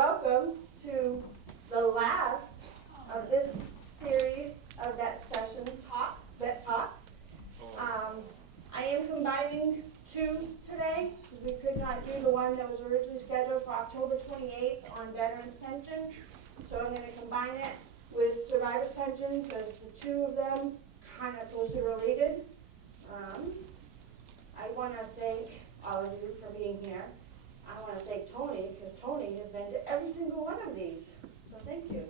welcome to the last of this series of that session Vet Talks. I am combining two today because we could not do the one that was originally scheduled for October 28th on Veterans Pension. So I'm going to combine it with Survivors Pension because the two of them kind of closely related. I want to thank all of you for being here. I want to thank Tony because Tony has been to every single one of these. So thank you.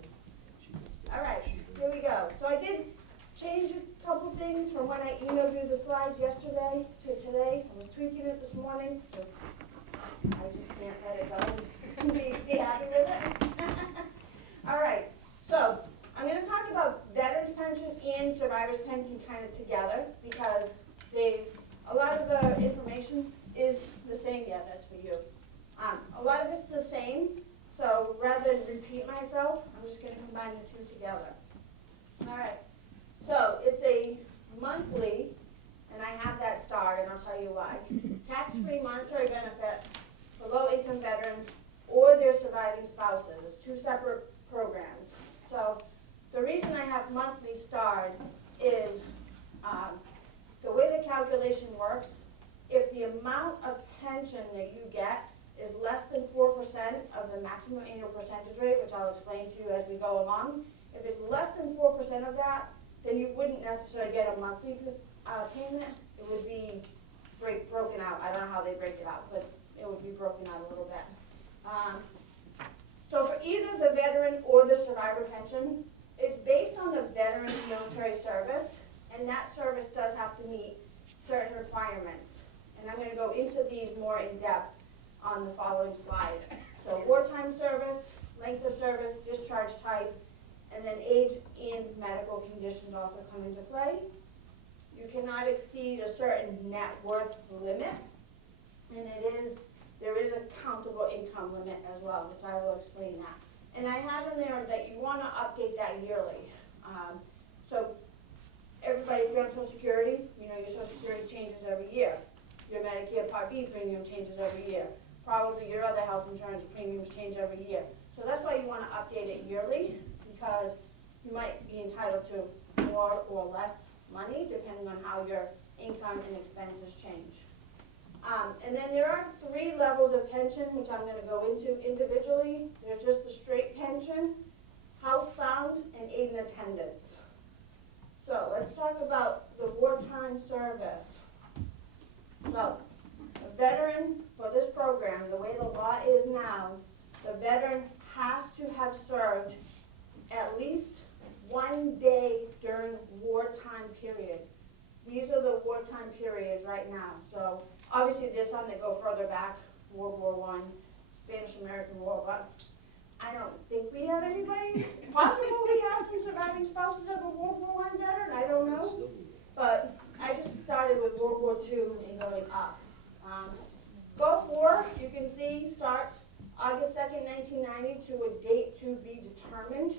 All right, here we go. So I did change a couple things from when I emailed you the slides yesterday to today. I was tweaking it this morning because I just can't let it go and be happy with it. All right, so I'm going to talk about Veterans Pension and Survivors Pension kind of together because a lot of the information is the same. Yeah, that's for you. A lot of it's the same, so rather than repeat myself, I'm just going to combine the two together. All right, so it's a monthly, and I have that starred, and I'll tell you why. Tax-free monetary benefit for low-income veterans or their surviving spouses. It's two separate programs. So the reason I have monthly starred is the way the calculation works, if the amount of pension that you get is less than 4% of the maximum annual percentage rate, which I'll explain to you as we go along, if it's less than 4% of that, then you wouldn't necessarily get a monthly payment. It would be broken out. I don't know how they break it out, but it would be broken out a little bit. So for either the veteran or the survivor pension, it's based on the veteran's military service, and that service does have to meet certain requirements. And I'm going to go into these more in depth on the following slide. So wartime service, length of service, discharge type, and then age and medical conditions also come into play. You cannot exceed a certain net worth limit, and there is a countable income limit as well, which I will explain that. And I have in there that you want to update that yearly. So everybody, if you're on Social Security, you know your Social Security changes every year. Your Medicare Part B premium changes every year. Probably your other health insurance premiums change every year. So that's why you want to update it yearly, because you might be entitled to more or less money depending on how your income and expenses change. And then there are 3 levels of pension, which I'm going to go into individually. There's just the straight pension, house found, and aid and attendance. So let's talk about the wartime service. So a veteran for this program, the way the law is now, the veteran has to have served at least 1 day during wartime period. These are the wartime periods right now. So obviously there's some that go further back, World War I, Spanish-American War, but I don't think we have anybody. Possible we have some surviving spouses of a World War I veteran, I don't know. But I just started with World War II and going up. Gulf War, you can see, starts August 2nd, 1990 to a date to be determined.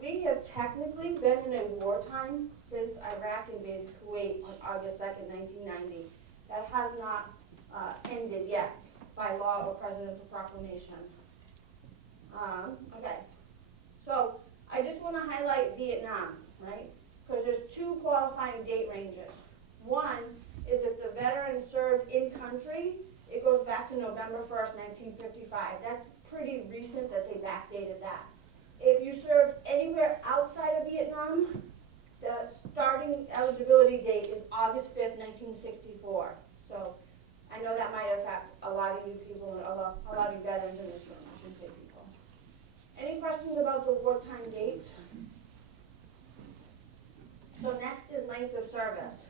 We have technically been in a wartime since Iraq invaded Kuwait on August 2nd, 1990. That has not ended yet by law or presidential proclamation. Okay, so I just want to highlight Vietnam, right? Because there's 2 qualifying date ranges. One is if the veteran served in country, it goes back to November 1st, 1955. That's pretty recent that they backdated that. If you served anywhere outside of Vietnam, the starting eligibility date is August 5th, 1964. So I know that might affect a lot of you people, a lot of you veterans in this room. I shouldn't say people. Any questions about the wartime dates? So next is length of service,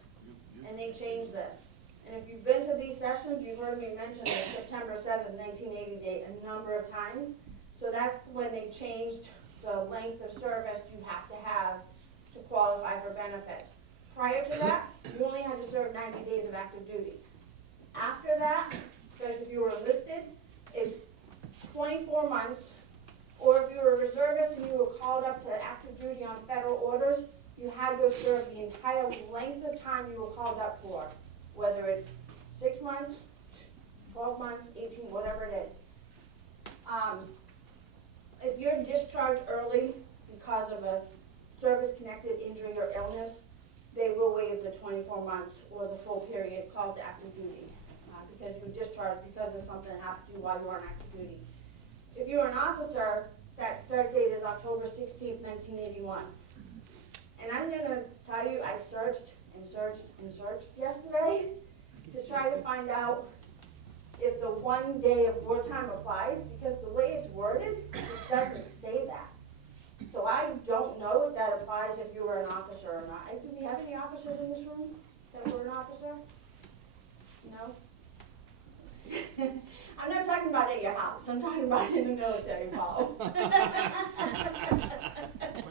and they changed this. And if you've been to these sessions, you've heard me mention the September 7th, 1980 date a number of times. So that's when they changed the length of service you have to qualify for benefits. Prior to that, you only had to serve 90 days of active duty. After that, because if you were enlisted, it's 24 months, or if you were a reservist and you were called up to active duty on federal orders, you had to serve the entire length of time you were called up for, whether it's 6 months, 12 months, 18, whatever it is. if you're discharged early because of a service-connected injury or illness, they will waive the 24 months or the full period called to active duty, because you were discharged because of something that happened to you while you were on active duty. If you're an officer, that start date is October 16th, 1981. And I'm gonna tell you, I searched and searched and searched yesterday to try to find out if the 1 day of wartime applies, because the way it's worded, it doesn't say that. So I don't know if that applies if you were an officer or not. Do we have any officers in this room that were an officer? No? I'm not talking about at your house, I'm talking about in the military, Paul. What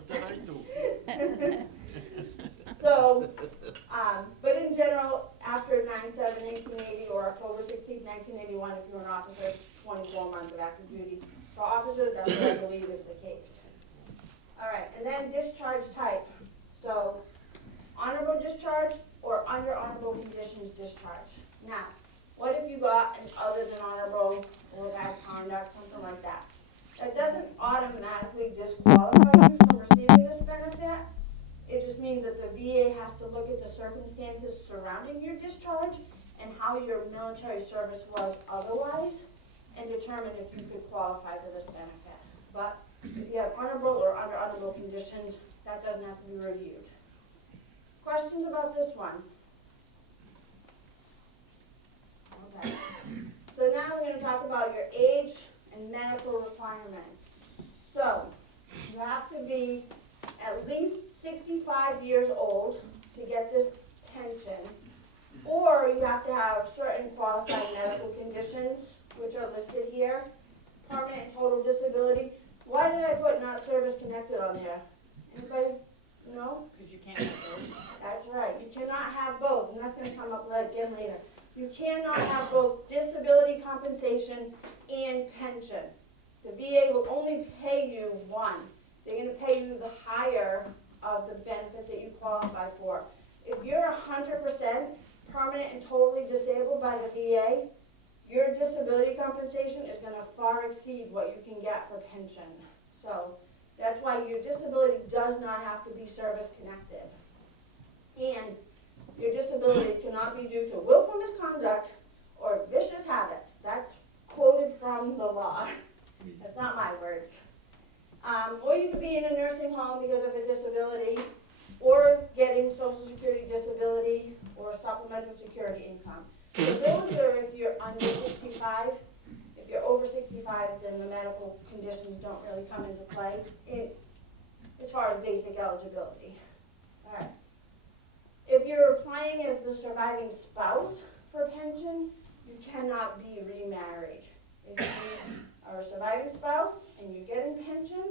did I do? So, but in general, after 9/7/1980 or October 16, 1981, if you're an officer, 24 months of active duty. For officers, that's what I believe is the case. All right, and then discharge type. So, honorable discharge or under honorable conditions discharge. Now, what if you got an other than honorable or bad conduct, something like that? That doesn't automatically disqualify you from receiving this benefit. It just means that the VA has to look at the circumstances surrounding your discharge and how your military service was otherwise and determine if you could qualify for this benefit. But if you have honorable or under honorable conditions, that doesn't have to be reviewed. Questions about this one? Okay. So now we're going to talk about your age and medical requirements. So you have to be at least 65 years old to get this pension, or you have to have certain qualified medical conditions, which are listed here. Permanent and total disability. Why did I put not service connected on there? Anybody know? Because you can't have both. That's right. You cannot have both, and that's going to come up again later. You cannot have both disability compensation and pension. The VA will only pay you one. They're going to pay you the higher of the benefit that you qualify for. If you're 100% permanent and totally disabled by the VA, your disability compensation is going to far exceed what you can get for pension. So that's why your disability does not have to be service connected. And your disability cannot be due to willful misconduct or vicious habits. That's quoted from the law. That's not my words. Or you could be in a nursing home because of a disability, or getting Social Security disability or supplemental security income. So those are if you're under 65. If you're over 65, then the medical conditions don't really come into play as far as basic eligibility. All right. If you're applying as the surviving spouse for pension, you cannot be remarried. If you are a surviving spouse and you get a pension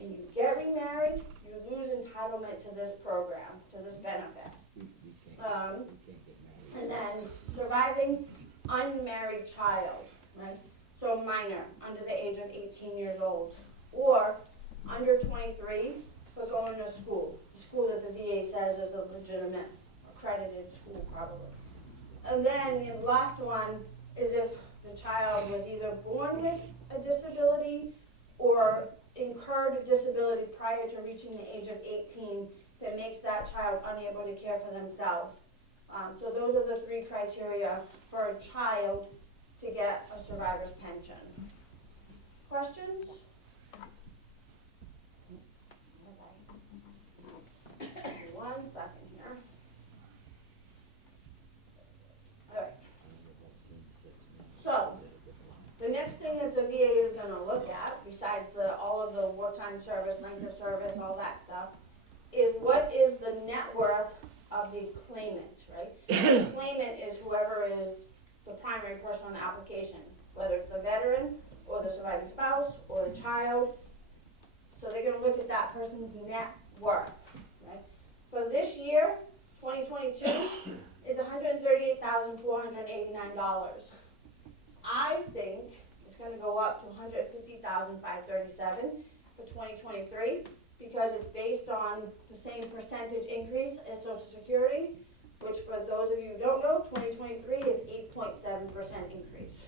and you get remarried, you lose entitlement to this program, to this benefit. And then surviving unmarried child, right? So minor, under the age of 18 years old, or under 23, but going to school, the school that the VA says is a legitimate, accredited school probably. And then the last one is if the child was either born with a disability or incurred a disability prior to reaching the age of 18 that makes that child unable to care for themselves. So those are the three criteria for a child to get a survivor's pension. Questions? Okay. 1 second here. All right. So the next thing that the VA is going to look at, besides all of the wartime service, length of service, all that stuff, is what is the net worth of the claimant, right? The claimant is whoever is the primary person on the application, whether it's the veteran or the surviving spouse or the child. So they're going to look at that person's net worth, right? So this year, 2022, is $138,489. I think it's going to go up to $150,537 for 2023 because it's based on the same percentage increase as Social Security, which for those of you who don't know, 2023 is 8.7% increase.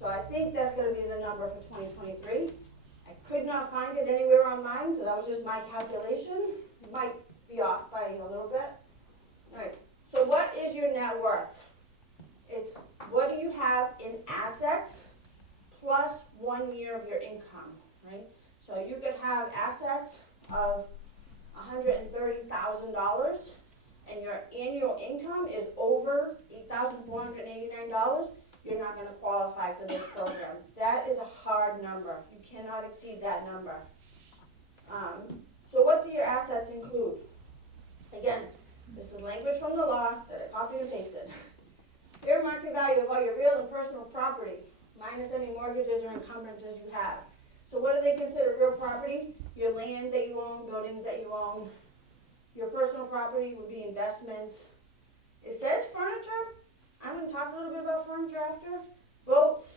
So I think that's going to be the number for 2023. I could not find it anywhere online, so that was just my calculation. It might be off by a little bit. All right, so what is your net worth? It's what do you have in assets plus 1 year of your income, right? So you could have assets of $130,000 and your annual income is over $8,489, you're not going to qualify for this program. That is a hard number. You cannot exceed that number. So what do your assets include? Again, this is language from the law that I copied and pasted. Fair market value of all your real and personal property, minus any mortgages or encumbrances you have. So what do they consider real property? Your land that you own, buildings that you own. Your personal property would be investments. It says furniture. I'm going to talk a little bit about furniture after. Boats,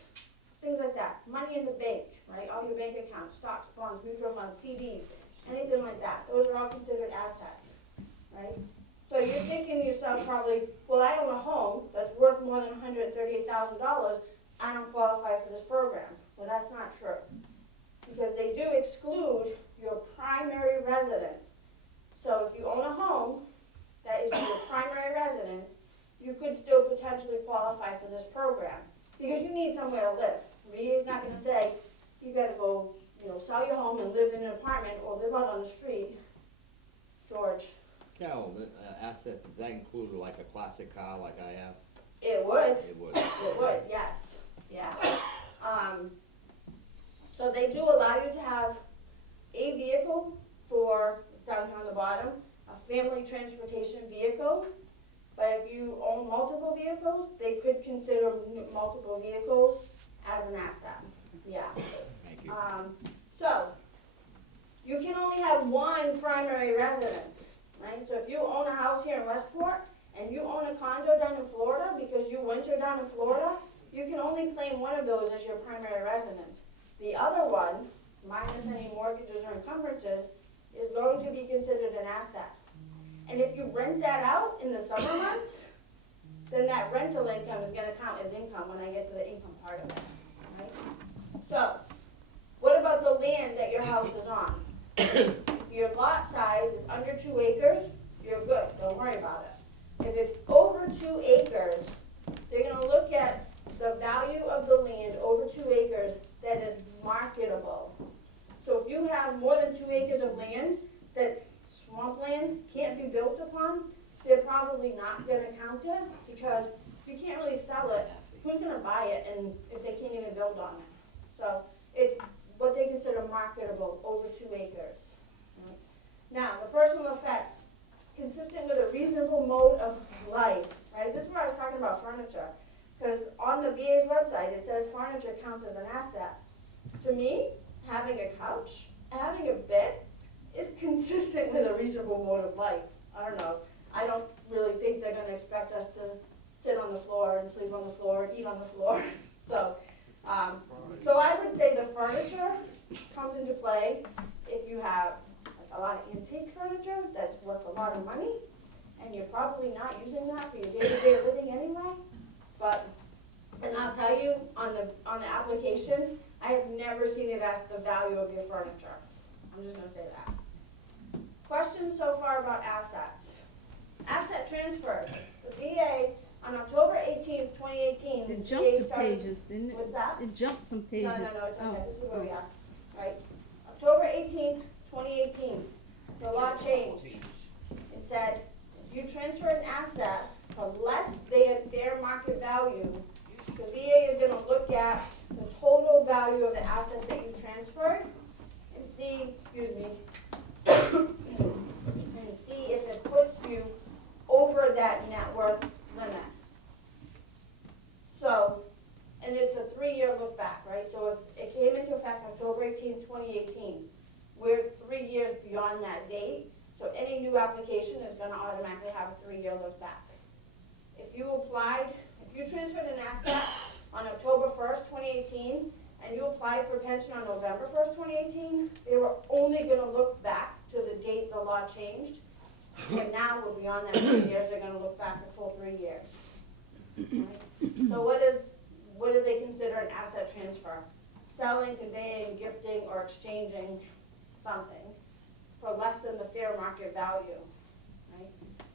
things like that. Money in the bank, right? All your bank accounts, stocks, bonds, mutual funds, CDs, anything like that. Those are all considered assets, right? So you're thinking to yourself probably, well, I own a home that's worth more than $138,000. I don't qualify for this program. Well, that's not true, because they do exclude your primary residence. So if you own a home that is your primary residence, you could still potentially qualify for this program, because you need somewhere to live. VA is not going to say you got to go, sell your home and live in an apartment or live out on the street. George. Carol, assets, does that include like a classic car like I have? It would. It would. It would, yes. Yeah. So they do allow you to have a vehicle for, down here on the bottom, a family transportation vehicle. But if you own multiple vehicles, they could consider multiple vehicles as an asset. Yeah. Thank you. So you can only have one primary residence, right? So if you own a house here in Westport and you own a condo down in Florida because you winter down in Florida, you can only claim one of those as your primary residence. The other one, minus any mortgages or encumbrances, is going to be considered an asset. And if you rent that out in the summer months, then that rental income is going to count as income when I get to the income part of it, right? So, what about the land that your house is on? If your lot size is under 2 acres, you're good, don't worry about it. If it's over 2 acres, they're going to look at the value of the land over 2 acres that is marketable. So if you have more than 2 acres of land that's swampland, can't be built upon, they're probably not going to count it, because if you can't really sell it, who's going to buy it and if they can't even build on it? So it's what they consider marketable over 2 acres. Right? Now, the personal effects, consistent with a reasonable mode of life, right? This is where I was talking about furniture, because on the VA's website it says furniture counts as an asset. To me, having a couch, having a bed, is consistent with a reasonable mode of life. I don't know. I don't really think they're going to expect us to sit on the floor and sleep on the floor and eat on the floor. So I would say the furniture comes into play if you have a lot of antique furniture that's worth a lot of money, and you're probably not using that for your day-to-day living anyway. And I'll tell you, on the application, I have never seen it ask the value of your furniture. I'm just going to say that. Questions so far about assets? Asset transfer. The VA on October 18th, 2018. It jumped to pages, didn't it? What's that? It jumped some pages. No, it's okay. This is where we are. Right. October 18th, 2018. The law changed. It said if you transfer an asset for less than their market value, the VA is going to look at the total value of the asset that you transferred and see, and see if it puts you over that net worth limit. So, and it's a 3-year look back, right? So if it came into effect October 18, 2018, we're 3 years beyond that date, so any new application is going to automatically have a 3-year look back. If you transferred an asset on October 1st, 2018, and you applied for pension on November 1st, 2018, they were only going to look back to the date the law changed. And now we're beyond that 3 years, they're going to look back the full 3 years. Right? So what do they consider an asset transfer? selling, conveying, gifting, or exchanging something for less than the fair market value, right?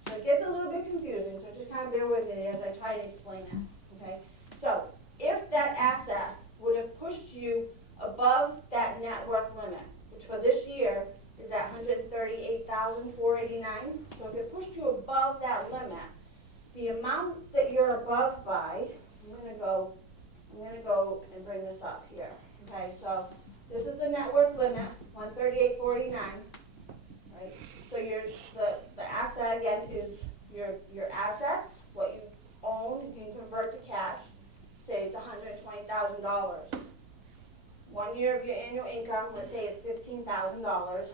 So it gets a little bit confusing, so just kind of bear with me as I try to explain it, okay? So if that asset would have pushed you above that net worth limit, which for this year is at $138,489, so if it pushed you above that limit, the amount that you're above by, I'm gonna go and bring this up here. Okay, so this is the net worth limit, 138.49, right? So the asset again is your assets, what you own, you can convert to cash. Say it's $120,000. 1 year of your annual income, let's say it's $15,000,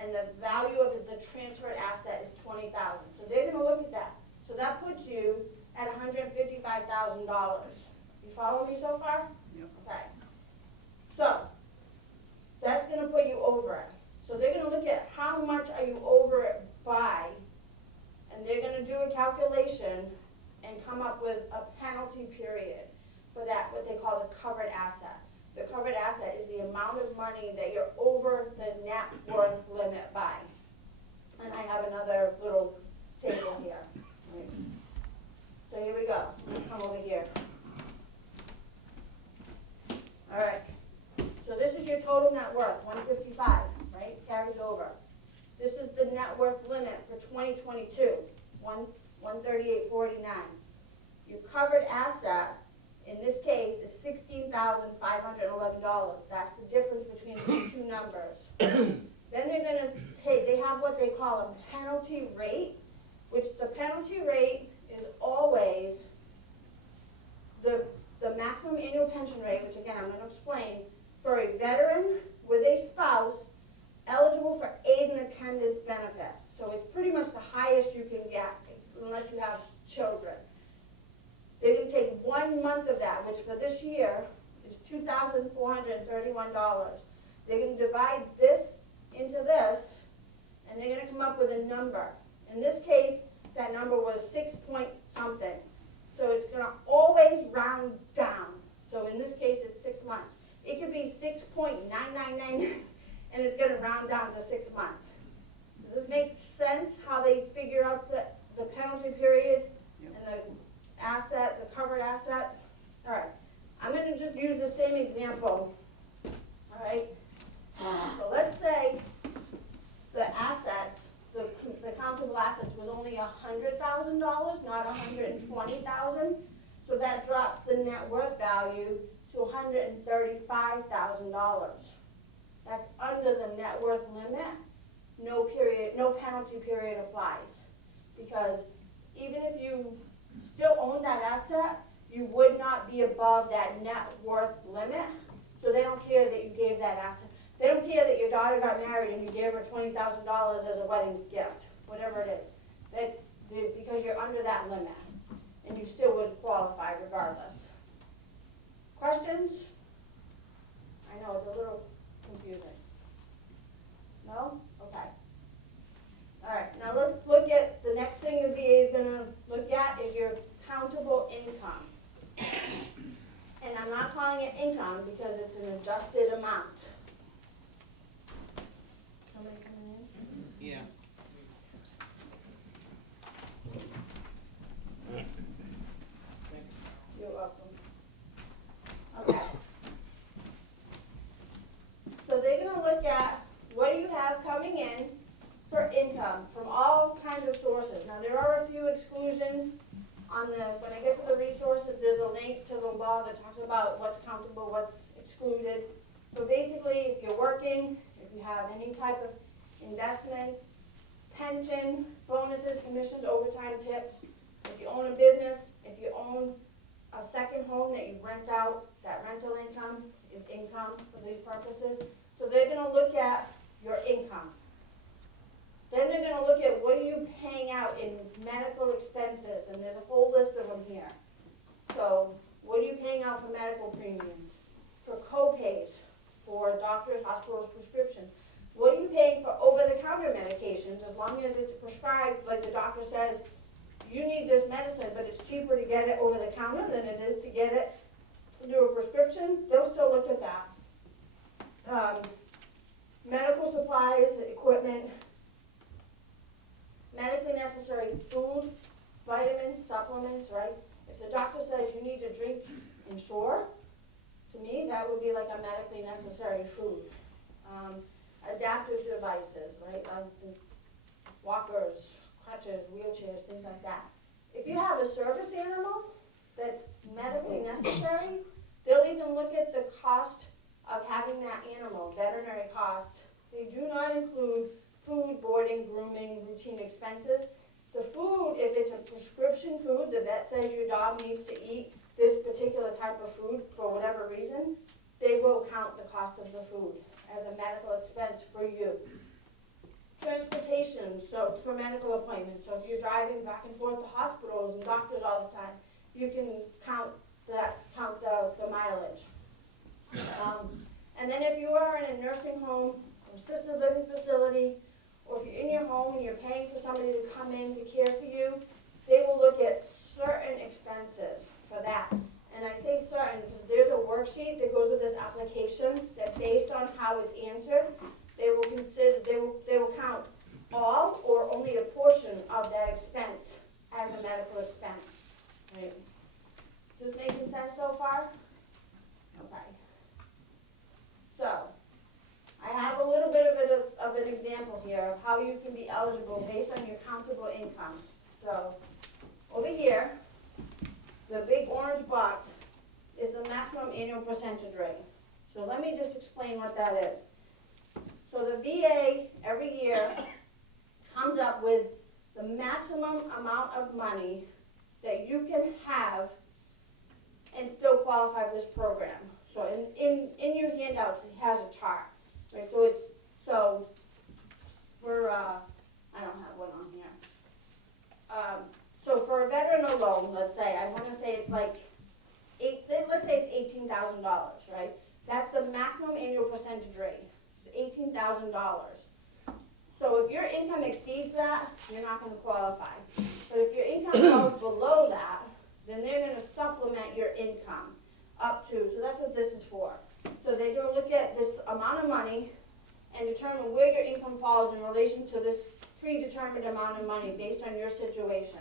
and the value of the transferred asset is $20,000. So they're gonna look at that. So that puts you at $155,000. You follow me so far? Yep. Okay. So that's going to put you over it. So they're going to look at how much are you over it by, and they're going to do a calculation and come up with a penalty period for that, what they call the covered asset. The covered asset is the amount of money that you're over the net worth limit by. And I have another little table here. Right. So here we go. Come over here. All right. So this is your total net worth, 155, right? Carries over. This is the net worth limit for 2022, 138.49. Your covered asset in this case is $16,511. That's the difference between these two numbers. Then they're going to take, they have what they call a penalty rate, which the penalty rate is always the maximum annual pension rate, which again I'm going to explain, for a veteran with a spouse eligible for aid and attendance benefit. So it's pretty much the highest you can get unless you have children. They can take 1 month of that, which for this year is $2,431. They're going to divide this into this, and they're going to come up with a number. In this case, that number was 6 point something. So it's going to always round down. So in this case, it's 6 months. It could be 6.999, and it's going to round down to 6 months. Does this make sense how they figure out the penalty period and the asset, the covered assets? All right. I'm going to just use the same example. All right. So let's say the assets, the countable assets was only $100,000, not $120,000. So that drops the net worth value to $135,000. That's under the net worth limit. No penalty period applies. Because even if you still own that asset, you would not be above that net worth limit. So they don't care that you gave that asset. They don't care that your daughter got married and you gave her $20,000 as a wedding gift, whatever it is. Because you're under that limit, and you still would qualify regardless. Questions? I know it's a little confusing. No? Okay. All right. Now let's look at the next thing the VA is going to look at is your countable income. And I'm not calling it income because it's an adjusted amount. Somebody coming in? Yeah. You're welcome. Okay. So they're going to look at what do you have coming in for income from all kinds of sources. Now there are a few exclusions on when I get to the resources, there's a link to the law that talks about what's countable, what's excluded. So basically, if you're working, if you have any type of investments, pension, bonuses, commissions, overtime tips, if you own a business, if you own a second home that you rent out, that rental income is income for these purposes. So they're going to look at your income. Then they're going to look at what are you paying out in medical expenses, and there's a whole list of them here. So what are you paying out for medical premiums, for co-pays, for doctors, hospitals, prescriptions? What are you paying for over-the-counter medications, as long as it's prescribed, like the doctor says, you need this medicine, but it's cheaper to get it over the counter than it is to get it do a prescription, they'll still look at that. Medical supplies, equipment, medically necessary food, vitamins, supplements, right? If the doctor says you need to drink Ensure, to me, that would be like a medically necessary food. Adaptive devices, right? Walkers, crutches, wheelchairs, things like that. If you have a service animal that's medically necessary, they'll even look at the cost of having that animal, veterinary costs. They do not include food, boarding, grooming, routine expenses. The food, if it's a prescription food, the vet says your dog needs to eat this particular type of food for whatever reason, they will count the cost of the food as a medical expense for you. Transportation, so for medical appointments, so if you're driving back and forth to hospitals and doctors all the time, you can count the mileage. And then if you are in a nursing home or assisted living facility, or if you're in your home and you're paying for somebody to come in to care for you, they will look at certain expenses for that. And I say certain because there's a worksheet that goes with this application that based on how it's answered, they will count all or only a portion of that expense as a medical expense. Right? Is this making sense so far? Okay. So, I have a little bit of an example here of how you can be eligible based on your countable income. So, over here, the big orange box is the maximum annual percentage rate. So let me just explain what that is. So the VA every year comes up with the maximum amount of money that you can have and still qualify for this program. So in your handouts, it has a chart, right? So we're I don't have one on here. So for a veteran alone, let's say, I want to say it's like let's say it's $18,000, right? That's the maximum annual percentage rate. It's $18,000. So if your income exceeds that, you're not going to qualify. But if your income falls below that, then they're going to supplement your income up to, so that's what this is for. So they're going to look at this amount of money and determine where your income falls in relation to this predetermined amount of money based on your situation.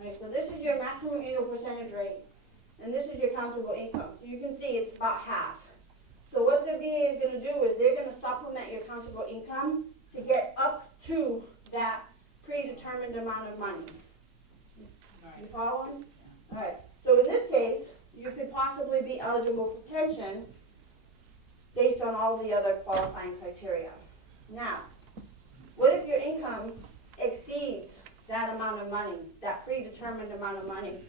Right, so this is your maximum annual percentage rate, and this is your countable income. So you can see it's about half. So what the VA is going to do is they're going to supplement your countable income to get up to that predetermined amount of money. You following? All right. So in this case, you could possibly be eligible for pension based on all the other qualifying criteria. Now, what if your income exceeds that amount of money, that predetermined amount of money?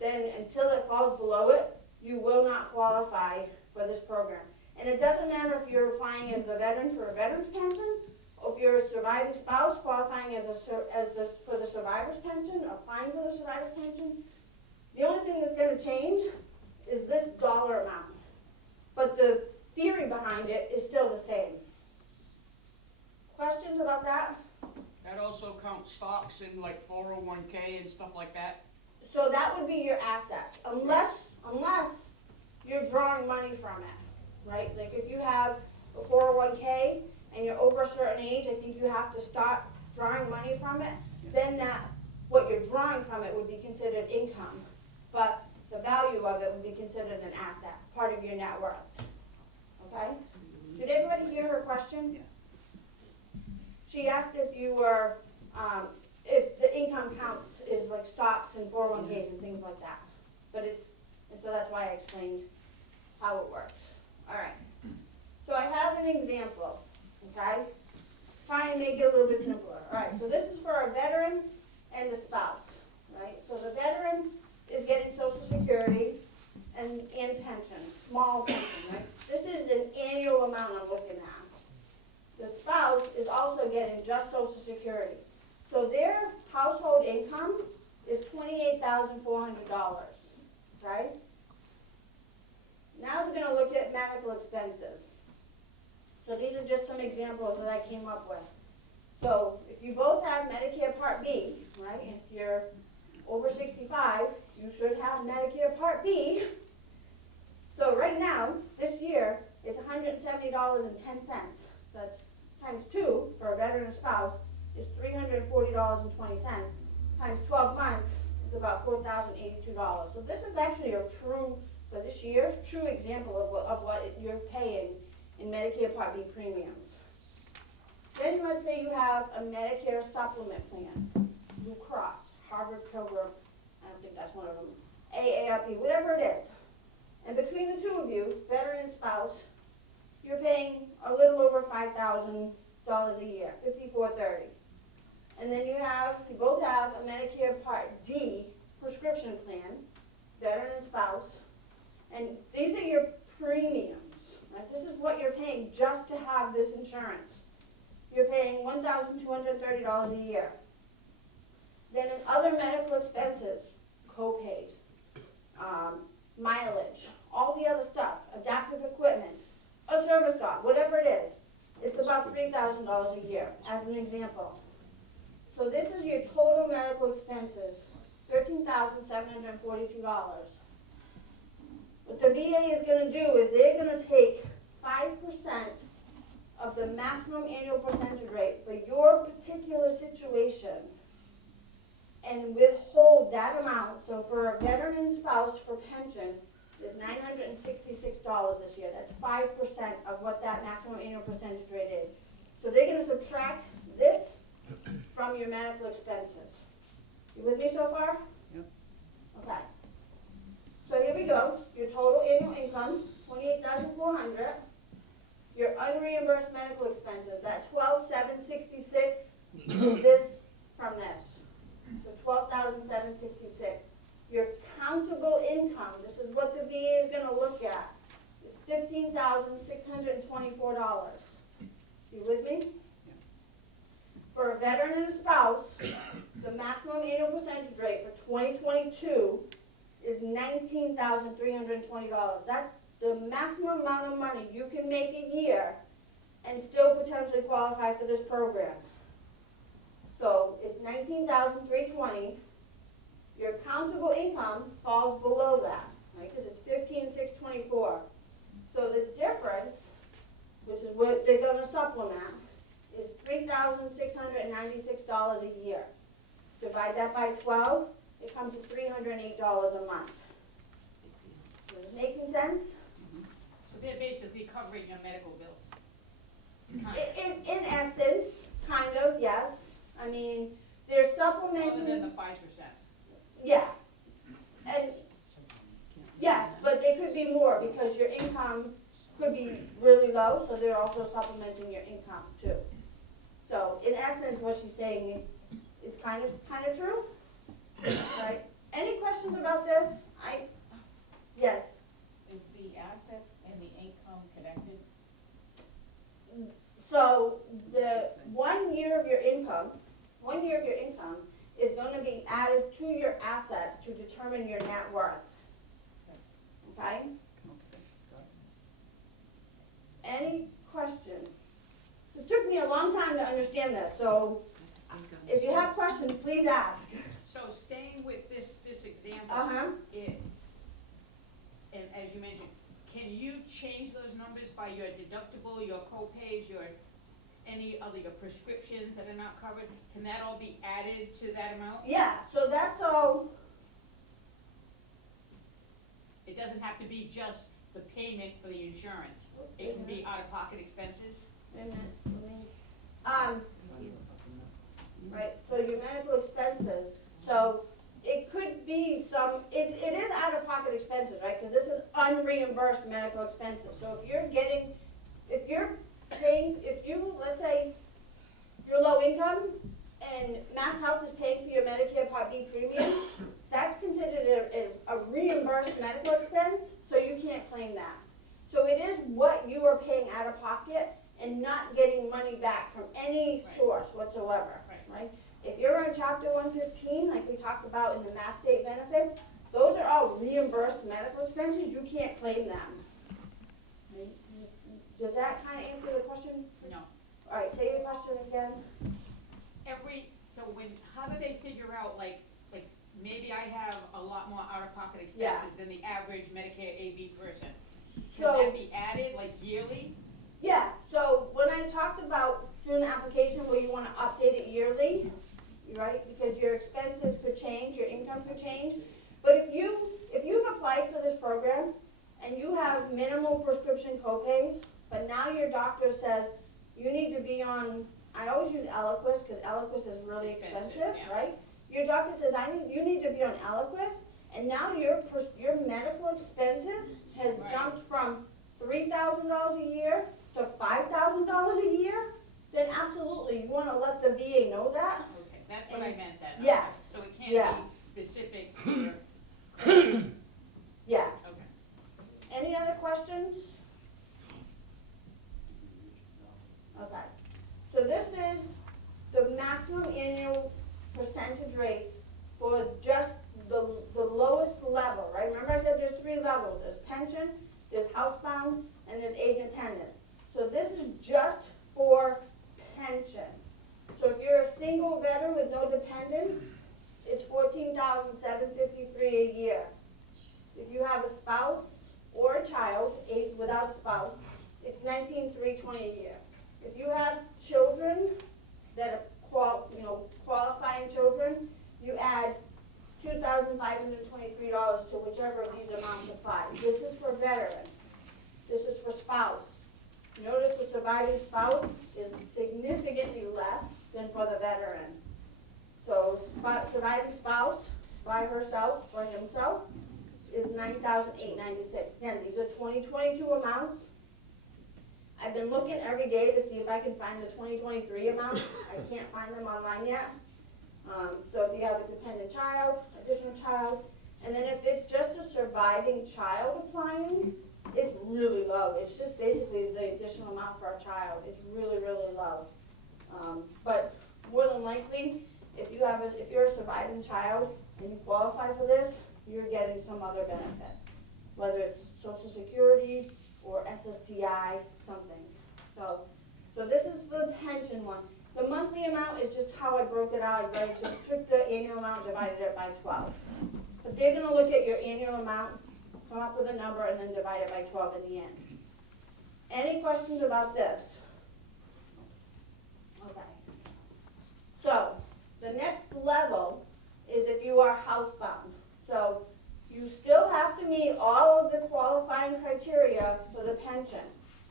Then until it falls below it, you will not qualify for this program. And it doesn't matter if you're applying as the veteran for a veteran's pension, or if you're a surviving spouse qualifying for the survivor's pension, applying for the survivor's pension. The only thing that's going to change is this dollar amount. But the theory behind it is still the same. Questions about that? That also counts stocks in like 401k and stuff like that? So that would be your assets, unless you're drawing money from it, right? Like if you have a 401k and you're over a certain age, I think you have to start drawing money from it, then what you're drawing from it would be considered income. But the value of it would be considered an asset, part of your net worth. Okay? Did everybody hear her question? Yeah. She asked if you were, if the income counts is like stocks and 401ks and things like that. But and so that's why I explained how it works. All right. So I have an example, okay? Try and make it a little bit simpler. All right, so this is for a veteran and a spouse, right? So the veteran is getting Social Security and pension, small pension, right? This is an annual amount I'm looking at. The spouse is also getting just Social Security. So their household income is $28,400, right? Now we're going to look at medical expenses. So these are just some examples that I came up with. So if you both have Medicare Part B, right? If you're over 65, you should have Medicare Part B. So right now, this year, it's $170.10. That's times two for a veteran and spouse is $340.20. Times 12 months is about $4,082. So this is actually a true, for this year, true example of what you're paying in Medicare Part B premiums. Then let's say you have a Medicare supplement plan, Blue Cross, Harvard Pilgrim, I don't think that's one of them, AARP, whatever it is. And between the two of you, veteran and spouse, you're paying a little over $5,000 a year, $5,430. And then you both have a Medicare Part D prescription plan, veteran and spouse, and these are your premiums. Right? This is what you're paying just to have this insurance. You're paying $1,230 a year. Then in other medical expenses, co-pays, mileage, all the other stuff, adaptive equipment, a service dog, whatever it is, it's about $3,000 a year, as an example. So this is your total medical expenses, $13,742. What the VA is going to do is they're going to take 5% of the maximum annual percentage rate for your particular situation and withhold that amount. So for a veteran and spouse for pension is $966 this year. That's 5% of what that maximum annual percentage rate is. So they're going to subtract this from your medical expenses. You with me so far? Yep. Okay. So here we go. Your total annual income, $28,400. Your unreimbursed medical expenses, that $12,766, this from this. The $12,766. Your countable income, this is what the VA is going to look at, is $15,624. You with me? Yeah. For a veteran and a spouse, the maximum annual percentage rate for 2022 is $19,320. That's the maximum amount of money you can make a year and still potentially qualify for this program. So it's $19,320. Your countable income falls below that, right? Because it's $15,624. So the difference, which is what they're going to supplement, is $3,696 a year. Divide that by 12, it comes to $308 a month. Is it making sense? So they're basically covering your medical bills. In essence, kind of, yes. I mean, they're supplementing. Other than the 5%. Yeah. And yes, but they could be more because your income could be really low, so they're also supplementing your income too. So in essence, what she's saying is kind of true, right? Any questions about this? Yes. Is the assets and the income connected? So the 1 year of your income is going to be added to your assets to determine your net worth. Okay? Any questions? This took me a long time to understand this, so if you have questions, please ask. So staying with this example, Uh-huh. and as you mentioned, can you change those numbers by your deductible, your co-pays, any other your prescriptions that are not covered? Can that all be added to that amount? Yeah, so that's all. It doesn't have to be just the payment for the insurance. It can be out-of-pocket expenses. Wait a minute, right, so your medical expenses, so it could be it is out-of-pocket expenses, right, because this is unreimbursed medical expenses. So let's say you're low income and Mass Health is paying for your Medicare Part B premium, that's considered a reimbursed medical expense, so you can't claim that. So it is what you are paying out of pocket and not getting money back from any source whatsoever, right? If you're on Chapter 115, like we talked about in the Mass State benefits, those are all reimbursed medical expenses. You can't claim them. Does that kind of answer the question? No. All right, say your question again. How do they figure out, like maybe I have a lot more out-of-pocket expenses than the average Medicare AB person? can So- that be added like yearly? Yeah, so when I talked about doing an application where you wanna update it yearly, right, because your expenses could change, your income could change. But if you've applied for this program and you have minimal prescription copays, but now your doctor says you need to be on, I always use Eliquis, cause Eliquis is really Expensive, expensive, yeah. right? Your doctor says, you need to be on Eliquis, and now your medical expenses has Right. jumped from $3,000 a year to $5,000 a year, then absolutely, you wanna let the VA know that. Okay, that's what I meant then. Okay. Yes, So it yeah. can't be specific to your, Yeah, okay. any other questions? Okay, so this is the maximum annual percentage rates for just the lowest level, right? Remember I said there's 3 levels, there's pension, there's housebound, and there's aid and attendant. So this is just for pension. So if you're a single veteran with no dependents, it's $14,753 a year. If you have a spouse or a child, without a spouse, it's $19,320 a year. If you have children that are qualifying children, you add $2,523 to whichever of these amounts apply. This is for veteran. This is for spouse. Notice the surviving spouse is significantly less than for the veteran. So surviving spouse by herself or himself is $9,896. Again, these are 2022 amounts. I've been looking every day to see if I can find the 2023 amounts. I can't find them online yet. So if you have a dependent child, additional child, and then if it's just a surviving child applying, it's really low. It's just basically the additional amount for a child. It's really, really low. But more than likely, if you're a surviving child and you qualify for this, you're getting some other benefits, whether it's Social Security or SSTI, something. So this is the pension one. The monthly amount is just how I broke it out. I just took the annual amount, divided it by 12. But they're gonna look at your annual amount, come up with a number, and then divide it by 12 in the end. Any questions about this? Okay. So, the next level is if you are housebound. So, you still have to meet all of the qualifying criteria for the pension.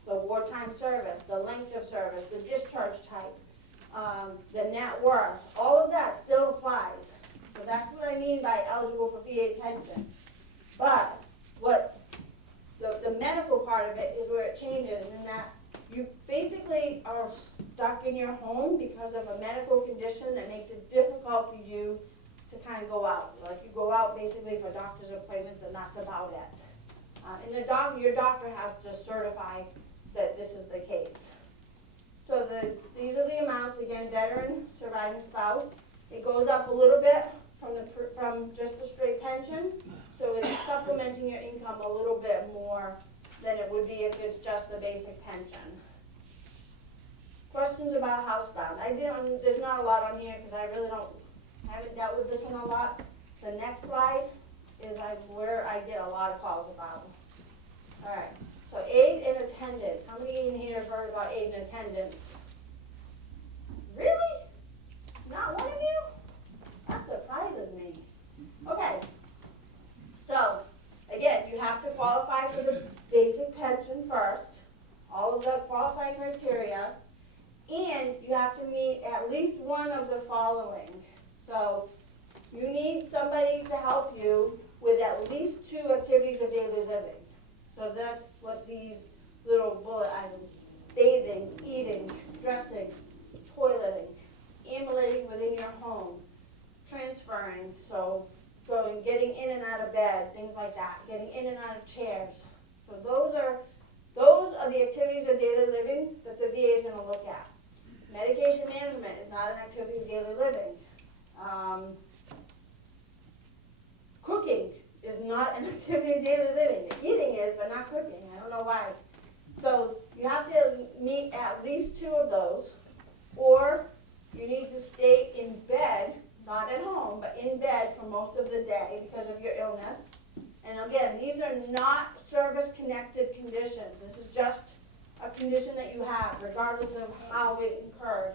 The wartime service, the length of service, the discharge type, the net worth, all of that still applies. So that's what I mean by eligible for VA pension. But what the medical part of it is where it changes, in that you basically are stuck in your home because of a medical condition that makes it difficult for you to kind of go out. Like you go out basically for doctor's appointments and that's about it. And your doctor has to certify that this is the case. So these are the amounts, again, veteran, surviving spouse. It goes up a little bit from just the straight pension, so it's supplementing your income a little bit more than it would be if it's just the basic pension. Questions about housebound? There's not a lot on here because I haven't dealt with this one a lot. The next slide is where I get a lot of calls about. All right. So aid and attendance. How many in here have heard about aid and attendance? Really? Not one of you? That surprises me. Okay. So, again, you have to qualify for the basic pension first, all of the qualifying criteria, and you have to meet at least one of the following. So, you need somebody to help you with at least 2 activities of daily living. So that's what these little bullet items: bathing, eating, dressing, toileting, ambulating within your home, transferring, so getting in and out of bed, things like that, getting in and out of chairs. So those are the activities of daily living that the VA is going to look at. Medication management is not an activity of daily living. Cooking is not an activity of daily living. Eating is, but not cooking. I don't know why. So you have to meet at least 2 of those, or you need to stay in bed, not at home, but in bed for most of the day because of your illness. And again, these are not service-connected conditions. This is just a condition that you have, regardless of how it incurred.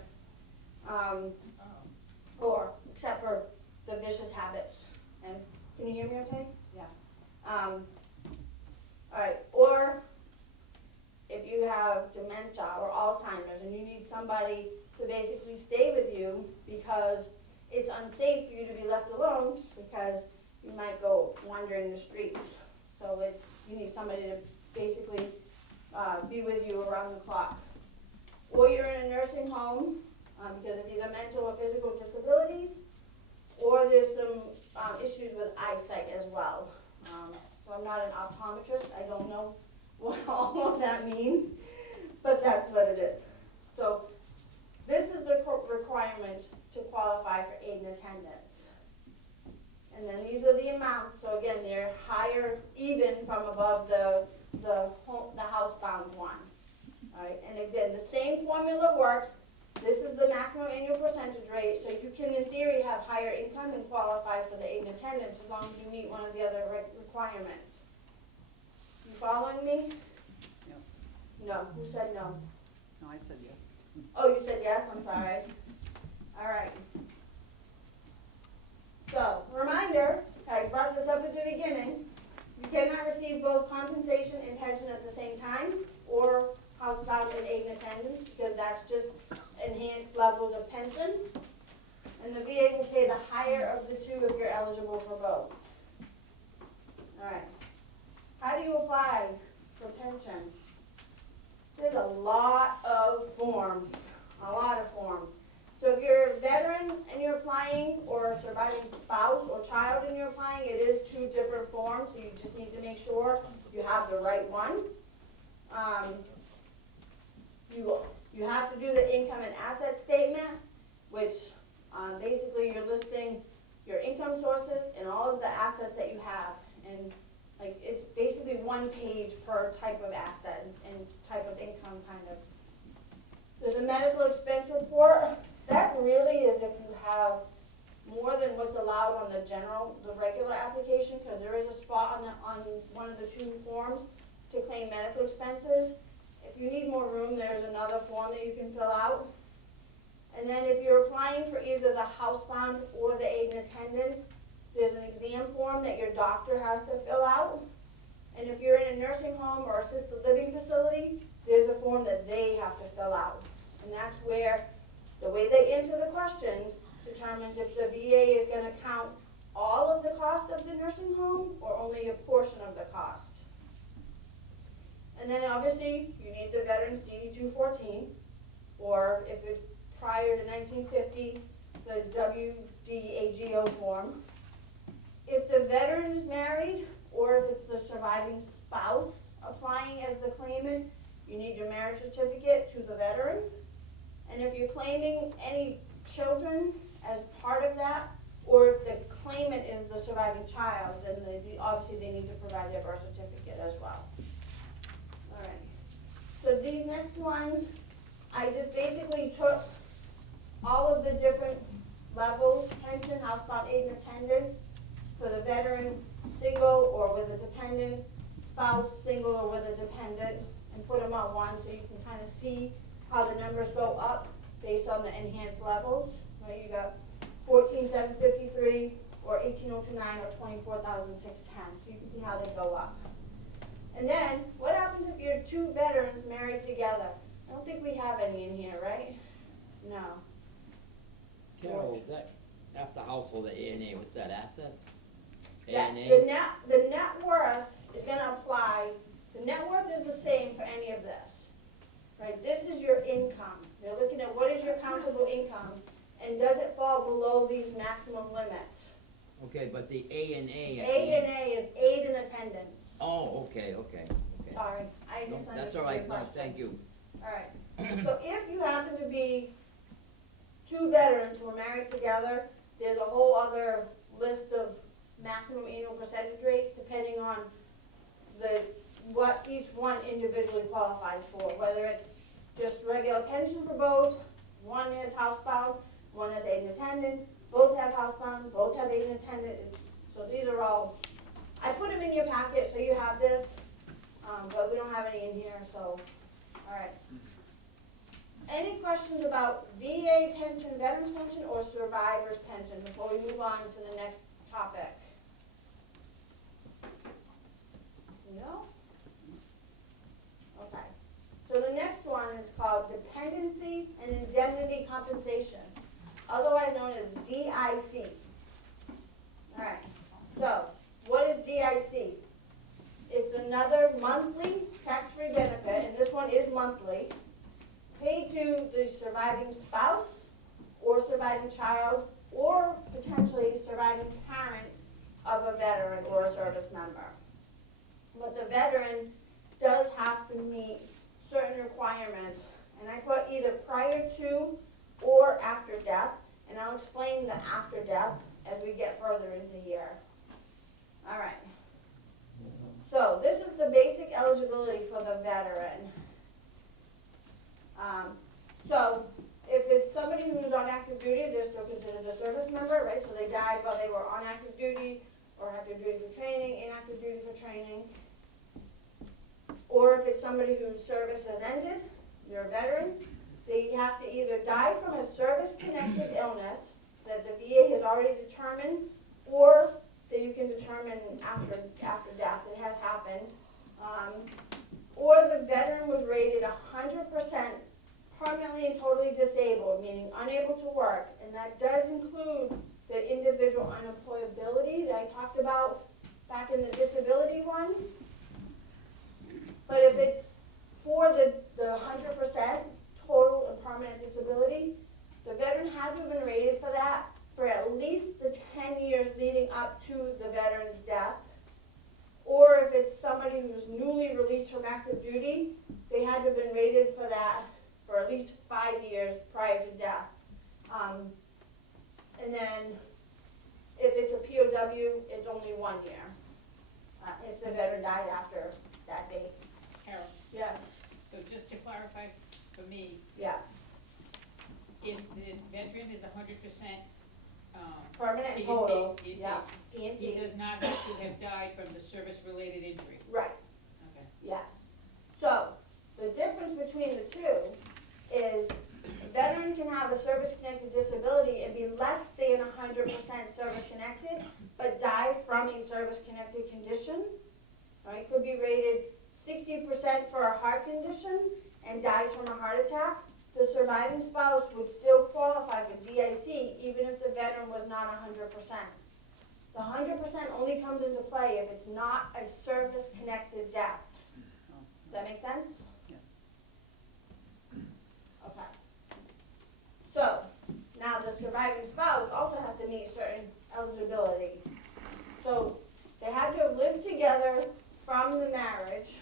Or, except for the vicious habits. And, can you hear me okay? Yeah. Alright, or if you have dementia or Alzheimer's and you need somebody to basically stay with you because it's unsafe for you to be left alone because you might go wandering the streets. So you need somebody to basically be with you around the clock. Or you're in a nursing home because of either mental or physical disabilities, or there's some issues with eyesight as well. So I'm not an optometrist, I don't know what all of that means, but that's what it is. So this is the requirement to qualify for aid and attendance. And then these are the amounts, so again, they're higher even from above the housebound one. All right, and again, the same formula works. This is the maximum annual percentage rate, so you can, in theory, have higher income and qualify for the aid and attendance as long as you meet one of the other requirements. You following me? Yep. No. Who said no? No, I said yeah. Oh, you said yes? I'm sorry. All right. So, reminder, I brought this up at the beginning. You cannot receive both compensation and pension at the same time, or housebound and aid and attendance, because that's just enhanced levels of pension. And the VA will pay the higher of the two if you're eligible for both. All right. How do you apply for pension? There's a lot of forms, So if you're a veteran and you're applying, or a surviving spouse or child and you're applying, it is 2 different forms, so you just need to make sure you have the right one. You have to do the income and asset statement, which basically you're listing your income sources and all of the assets that you have. And like it's basically 1 page per type of asset and type of income kind of. There's a medical expense report. That really is if you have more than what's allowed on the regular application, because there is a spot on one of the 2 forms to claim medical expenses. If you need more room, there's another form that you can fill out. And then if you're applying for either the housebound or the aid and attendance, there's an exam form that your doctor has to fill out. And if you're in a nursing home or assisted living facility, there's a form that they have to fill out. And that's where the way they answer the questions determines if the VA is going to count all of the cost of the nursing home or only a portion of the cost. And then obviously you need the Veterans DD 214, or if it's prior to 1950, the WDAGO form. If the veteran is married, or if it's the surviving spouse applying as the claimant, you need your marriage certificate to the veteran. And if you're claiming any children as part of that, or if the claimant is the surviving child, then obviously they need to provide their birth certificate as well. All right. So these next ones, I just basically took all of the different levels, pension, housebound, aid, and attendance, for the veteran, single or with a dependent, spouse, single or with a dependent, and put them on one so you can kind of see how the numbers go up based on the enhanced levels. Right, you got 14,753 or 18,029 or 24,610. So you can see how they go up. And then, what happens if you're 2 veterans married together? I don't think we have any in here, right? No. Carol, that, after household, the A&A, what's that, assets? That, A&A? the net worth is going to apply. The net worth is the same for any of this. Right? This is your income. They're looking at what is your countable income, and does it fall below these maximum limits? Okay, but the A&A. A&A is aid and attendance. Oh, okay. Sorry, I No, misunderstood that's all right, your no, question. thank you. All right. So if you happen to be 2 veterans who are married together, there's a whole other list of maximum annual percentage rates depending on what each one individually qualifies for, whether it's just regular pension for both, one is housebound, one is aid and attendance, both have housebound, both have aid and attendant. So these are all, I put them in your packet so you have this. but we don't have any in here, so, alright. Any questions about VA pension, veterans pension, or survivors pension before we move on to the next topic? No? Okay. So the next one is called dependency and indemnity compensation, otherwise known as DIC. Alright, so what is DIC? It's another monthly tax-free benefit, and this one is monthly, paid to the surviving spouse or surviving child or potentially surviving parent of a veteran or a service member. But the veteran does have to meet certain requirements, and I put either prior to or after death, and I'll explain the after death as we get further into here. All right. So this is the basic eligibility for the veteran. So if it's somebody who's on active duty, they're still considered a service member, right? So they died while they were on active duty, or active duty for training, inactive duty for training. Or if it's somebody whose service has ended, you're a veteran, they have to either die from a service-connected illness that the VA has already determined, or that you can determine after death. It has happened. Or the veteran was rated 100% permanently and totally disabled, meaning unable to work, and that does include the individual unemployability that I talked about back in the disability one. But if it's for the 100% total and permanent disability, the veteran had to have been rated for that for at least the 10 years leading up to the veteran's death. Or if it's somebody who's newly released from active duty, they had to have been rated for that for at least 5 years prior to death. And then if it's a POW, it's only 1 year, if the veteran died after that date. Carol, Yes, so just to clarify for me, yeah, if the veteran is 100%, permanent He- total, he- he- yeah, he ENT, does not have to have died from the service-related injury. right. Okay. Yes. So, the difference between the two is a veteran can have a service-connected disability and be less than 100% service-connected, but die from a service-connected condition. Right? Could be rated 60% for a heart condition and dies from a heart attack. The surviving spouse would still qualify for DIC even if the veteran was not 100%. The 100% only comes into play if it's not a service-connected death. Does that make sense? Yeah. Okay. So, now the surviving spouse also has to meet certain eligibility. So, they had to have lived together from the marriage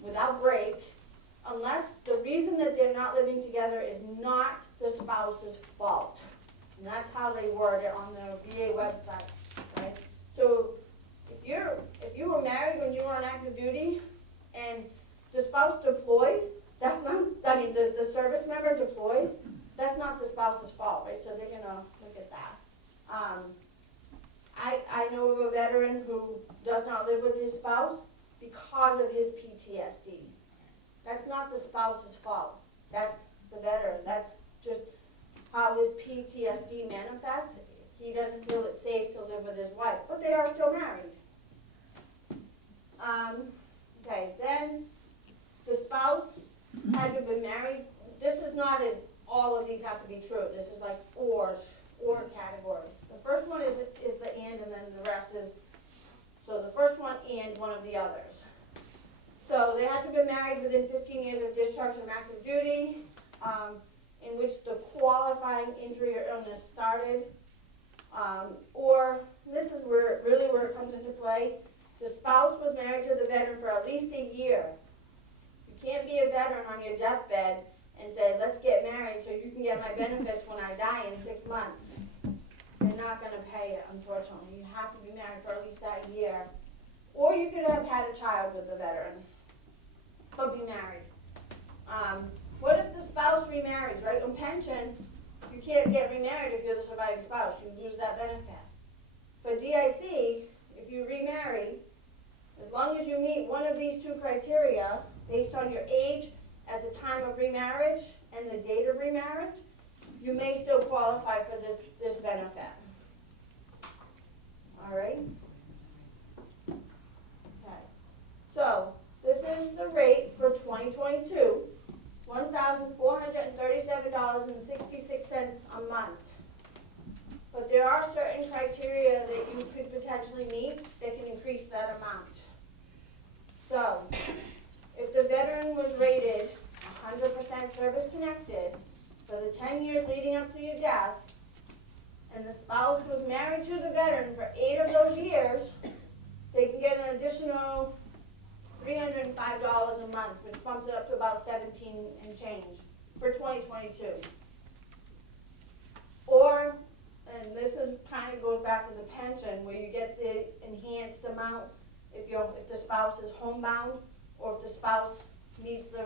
without break, unless the reason that they're not living together is not the spouse's fault. And that's how they word it on the VA website, right? So if you were married when you were on active duty and the spouse deploys, that's not, I mean, the service member deploys, that's not the spouse's fault, right? So they're gonna look at that. I know of a veteran who does not live with his spouse because of his PTSD. That's not the spouse's fault. That's the veteran. That's just how his PTSD manifests. He doesn't feel it's safe to live with his wife, but they are still married. Okay, then the spouse had to have been married. This is not all of these have to be true. This is like or categories. The first one is the and then the rest is, so the first one and one of the others. So they had to have been married within 15 years of discharge from active duty, in which the qualifying injury or illness started, or this is where it comes into play. The spouse was married to the veteran for at least a year. You can't be a veteran on your deathbed and say, let's get married so you can get my benefits when I die in 6 months. They're not going to pay it, unfortunately. You have to be married for at least that year. Or you could have had a child with the veteran, but be married. What if the spouse remarries, right? On pension, you can't get remarried if you're the surviving spouse. You lose that benefit. For DIC, if you remarry, as long as you meet meet one of these two criteria, based on your age at the time of remarriage and the date of remarriage, you may still qualify for this benefit. All right? Okay. So, this is the rate for 2022, $1,437.66 a month. But there are certain criteria that you could potentially meet that can increase that amount. So, if the veteran was rated 100% service connected for the 10 years leading up to your death, and the spouse was married to the veteran for 8 of those years, they can get an additional $305 a month, which bumps it up to about 17 and change for 2022. Or, and this is kind of goes back to the pension, where you get the enhanced amount if the spouse is homebound, or if the spouse meets the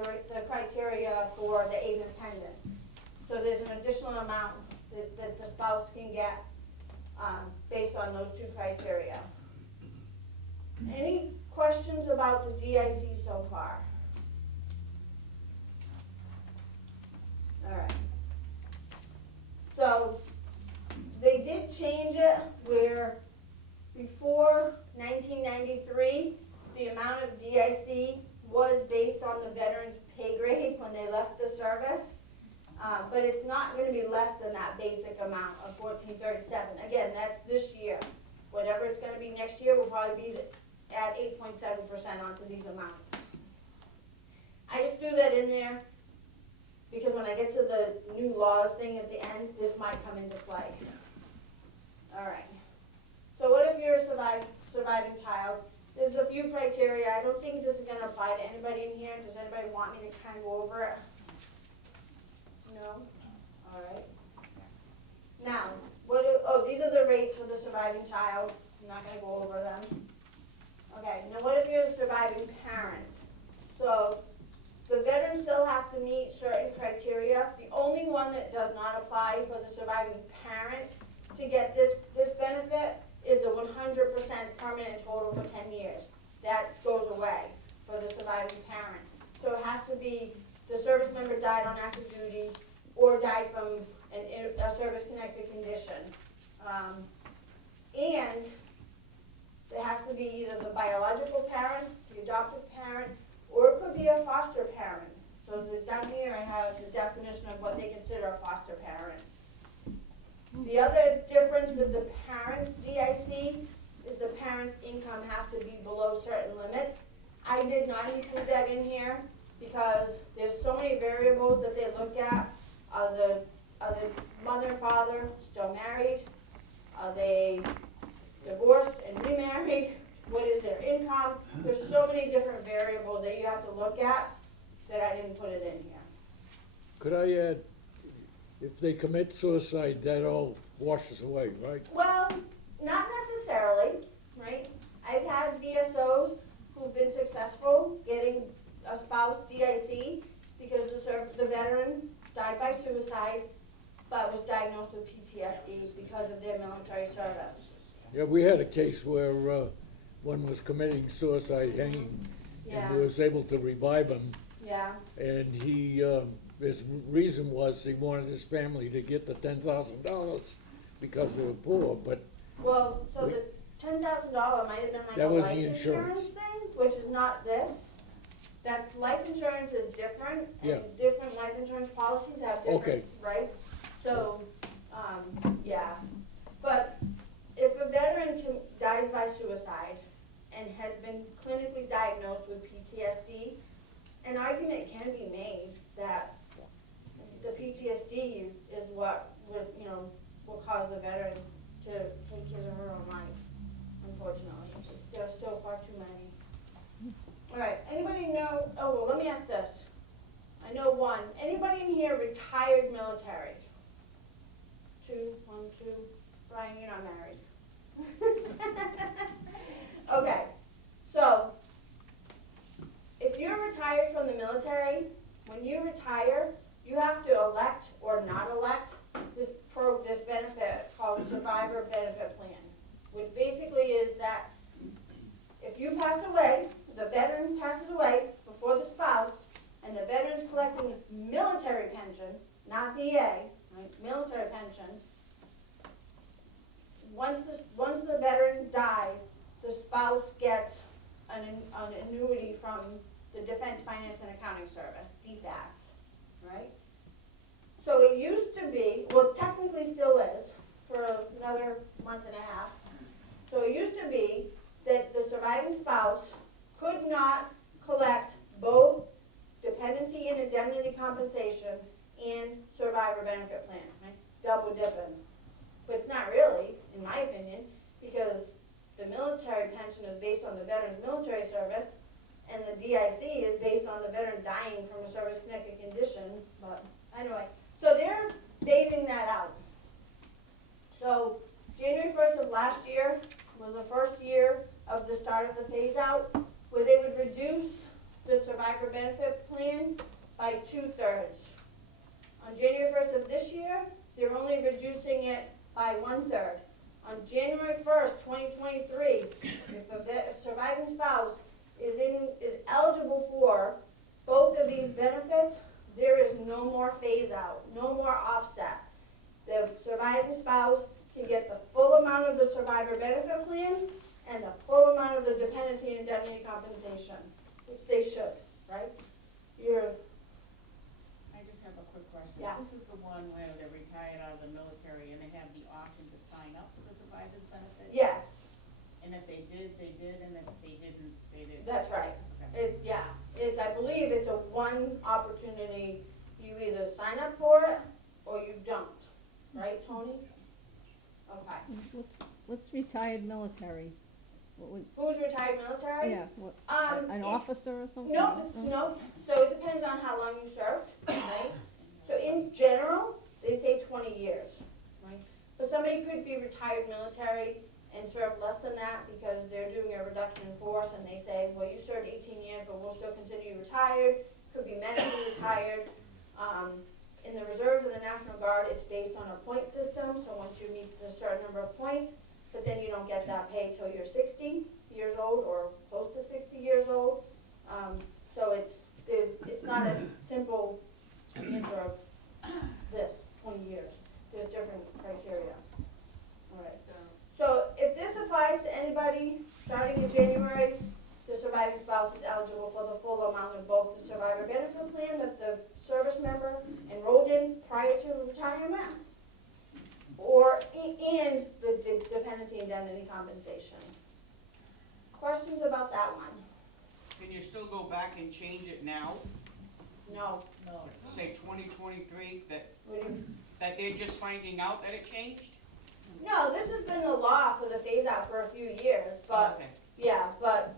criteria for the aid and attendance. So there's an additional amount that the spouse can get based on those two criteria. Any questions about the DIC so far? All right. So they did change it where before 1993, the amount of DIC was based on the veteran's pay grade when they left the service. But it's not going to be less than that basic amount of $1,437. Again, that's this year. Whatever it's going to be next year will probably be at 8.7% onto these amounts. I just threw that in there because when I get to the new laws thing at the end, this might come into play. All right. So what if you're a surviving child? There's a few criteria. I don't think this is going to apply to anybody in here. Does anybody want me to kind of go over it? No? All right. Now, these are the rates for the surviving child. I'm not going to go over them. Okay, now what if you're a surviving parent? So, the veteran still has to meet certain criteria. The only one that does not apply for the surviving parent to get this benefit is the 100% permanent total for 10 years. That goes away for the surviving parent. So it has to be the service member died on active duty or died from a service-connected condition. And it has to be either the biological parent, the adoptive parent, or it could be a foster parent. So down here I have the definition of what they consider a foster parent. The other difference with the parent's DIC is the parent's income has to be below certain limits. I did not include that in here because there's so many variables that they look at. Are the mother and father still married? Are they divorced and remarried? What is their income? There's so many different variables that you have to look at that I didn't put it in here. Could I add, if they commit suicide, that all washes away, right? Well, not necessarily, right? I've had VSOs who've been successful getting a spouse DIC because the veteran died by suicide but was diagnosed with PTSD because of their military service. Yeah, we had a case where one was committing suicide, hanging, Yeah, and was able to revive him. yeah, And he, his reason was he wanted his family to get the $10,000 because they were poor, but well, so the $10,000 might have been like a That was life the insurance. thing, which is not this. That's, life insurance is different, and Yeah. different life insurance policies have different, Okay. right? So, yeah. But if a veteran dies by suicide and has been clinically diagnosed with PTSD, an argument can be made that the PTSD is what will cause the veteran to take his or her own life. Unfortunately, there's still far too many. All right. Anybody know? Oh, well, let me ask this. I know one. Anybody in here retired military? One, two. Brian, you're not married. Okay. So, if you're retired from the military, when you retire, you have to elect or not elect this benefit called the Survivor Benefit Plan, which basically is that if you pass away, the veteran an annuity from the Defense Finance and Accounting Service, DFAS, right? So it used to be, well, technically still is, for another month and a half. So it used to be that the surviving spouse could not collect both dependency and indemnity compensation and survivor benefit plan, right? Double dipping. But it's not really, in my opinion, because the military pension is based on the veteran's military service, and the DIC is based on the veteran dying from a service-connected condition, but anyway. So they're phasing that out. So January 1st of last year was the first year of the start of the phase out, where they would reduce the survivor benefit plan by 2/3. On January 1st of this year, they're only reducing it by 1/3. On January 1st, 2023, if a surviving spouse is eligible for both of these benefits, there is no more phase out, no more offset. The surviving spouse can get the full amount of the survivor benefit plan and the full amount of the dependency and indemnity compensation, which they should, right? I just have a quick question. Yeah. This is the one where they're retired out of the military and they have the option to sign up for the survivor's benefit? Yes, And if they did, they did, and if they didn't, they didn't? that's right. Okay. I believe it's a one opportunity. You either sign up for it or you don't, right, Tony? Okay. What's retired military? What would, Who's retired military? yeah, what, an It- officer or something? No, Oh. no, so it depends on how long you served, right? So in general, they say 20 years, right? But somebody could be retired military and serve less than that because they're doing a reduction in force and they say, well, you served 18 years, but we'll still consider you retired, could be medically retired. In the reserves of the National Guard, it's based on a point system, so once you meet a certain number of points, but then you don't get that pay till you're 60 years old or close to 60 years old. So it's not a simple answer of this, 20 years. There's different criteria. All right. So if this applies to anybody starting in January, the surviving spouse is eligible for the full amount of both the survivor benefit plan that the service member enrolled in prior to retirement, and the dependency indemnity compensation. Questions about that one? Can you still go back and change it now? No. No. Say 2023, What do you- that they're just finding out that it changed? No, this has been the law for the phase out for a few years, but Okay. yeah, but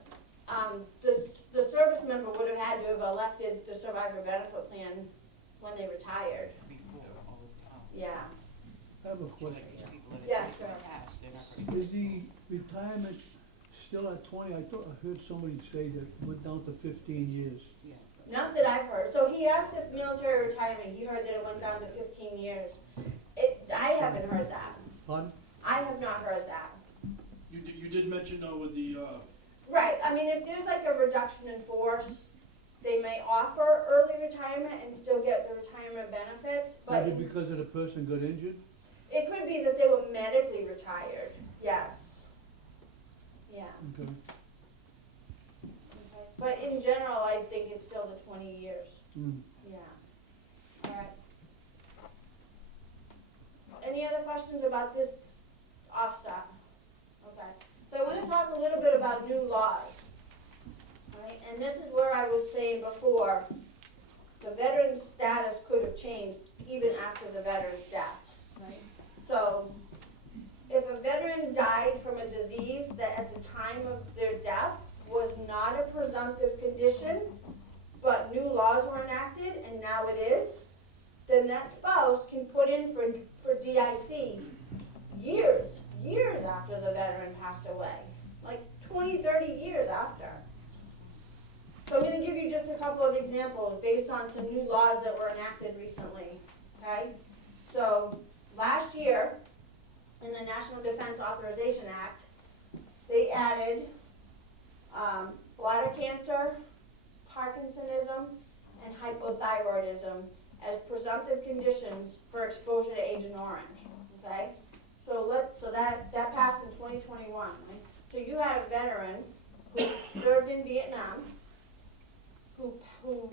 the service member would have had to have elected the survivor benefit plan when they retired. Before, Yeah. I have a like question. these people that Yeah, have sure. passed, they're not gonna. Is the retirement still at 20? I heard somebody say that it went down to 15 years. Yeah. Not that I've heard. So he asked if military retirement, he heard that it went down to 15 years. I haven't heard that. Pardon? I have not heard that. You did mention though with the, Right, I mean, if there's like a reduction in force, they may offer early retirement and still get the retirement benefits, but Maybe because of the person got injured? it could be that they were medically retired, yes. Yeah, Okay. okay. But in general, I think it's still the 20 years, Mm. yeah. All right. Any other questions about this offset? Okay, so I want to talk a little bit about new laws. All right, and this is where I was saying before, the veteran's status could have changed even after the veteran's death, right? So, if a veteran died from a disease that at the time of their death was not a presumptive condition, but new laws were enacted and now it is, then that spouse can put in for DIC years after the veteran passed away, like 20, 30 years after. So I'm going to give you just a couple of examples based on some new laws that were enacted recently, okay? So last year, in the National Defense Authorization Act, they added bladder cancer, Parkinsonism, and hypothyroidism as presumptive conditions for exposure to Agent Orange, okay? So that passed in 2021, right? So you had a veteran who served in in Vietnam who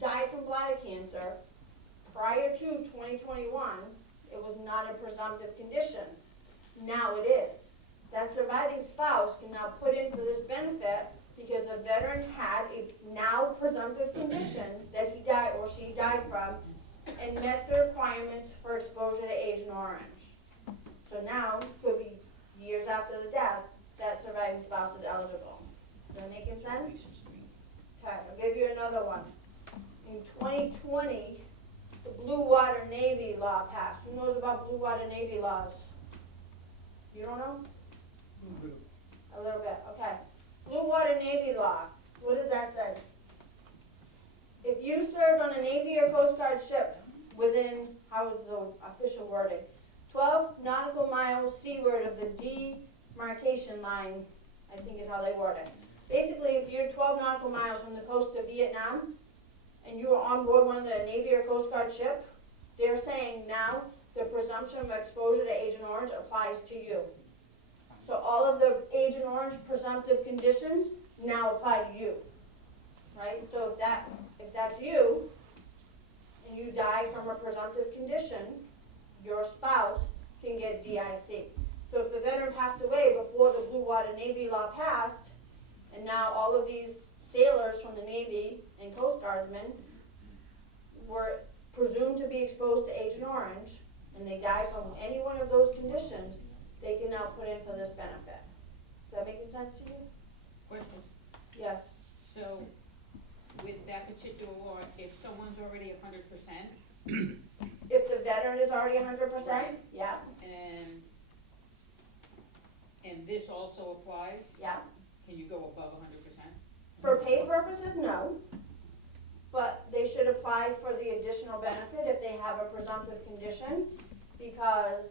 died from bladder cancer prior to 2021, it was not a presumptive condition. Now it is. That surviving spouse can now put in for this benefit because the veteran had a now presumptive condition that he died or she died from and met the requirements for exposure to Agent Orange. So now, could be years after the death, that surviving spouse is eligible. Is that making sense? Okay, I'll give you another one. In 2020, the Blue Water Navy law passed. Who knows about Blue Water Navy laws? You don't know? A little bit, okay. Blue Water Navy law, what does that say? If you served on a Navy or Coast Guard ship within, how is the official wording? 12 nautical miles seaward of the demarcation line, I think is how they word it. Basically, if you're 12 nautical miles from the coast of Vietnam, and you were on board one of the Navy or Coast Guard ship, they're saying now the presumption of exposure to Agent Orange applies to you. So all of the Agent Orange presumptive conditions now apply to you, right? So if that's you, and you die from a presumptive condition, your spouse can get DIC. So if the veteran passed away before the Blue Water Navy law passed, and now all of these sailors from the Navy and Coast Guardsmen were presumed to be exposed to Agent Orange, and they die from any one of those conditions, they can now put in for this benefit. Is that making sense to you? Question. Yes. So, with that particular law, if someone's already 100%, If the veteran is already 100%, Right. yeah, and this also applies, yeah. can you go above 100%? For pay purposes, no. But they should apply for the additional benefit if they have a presumptive condition, because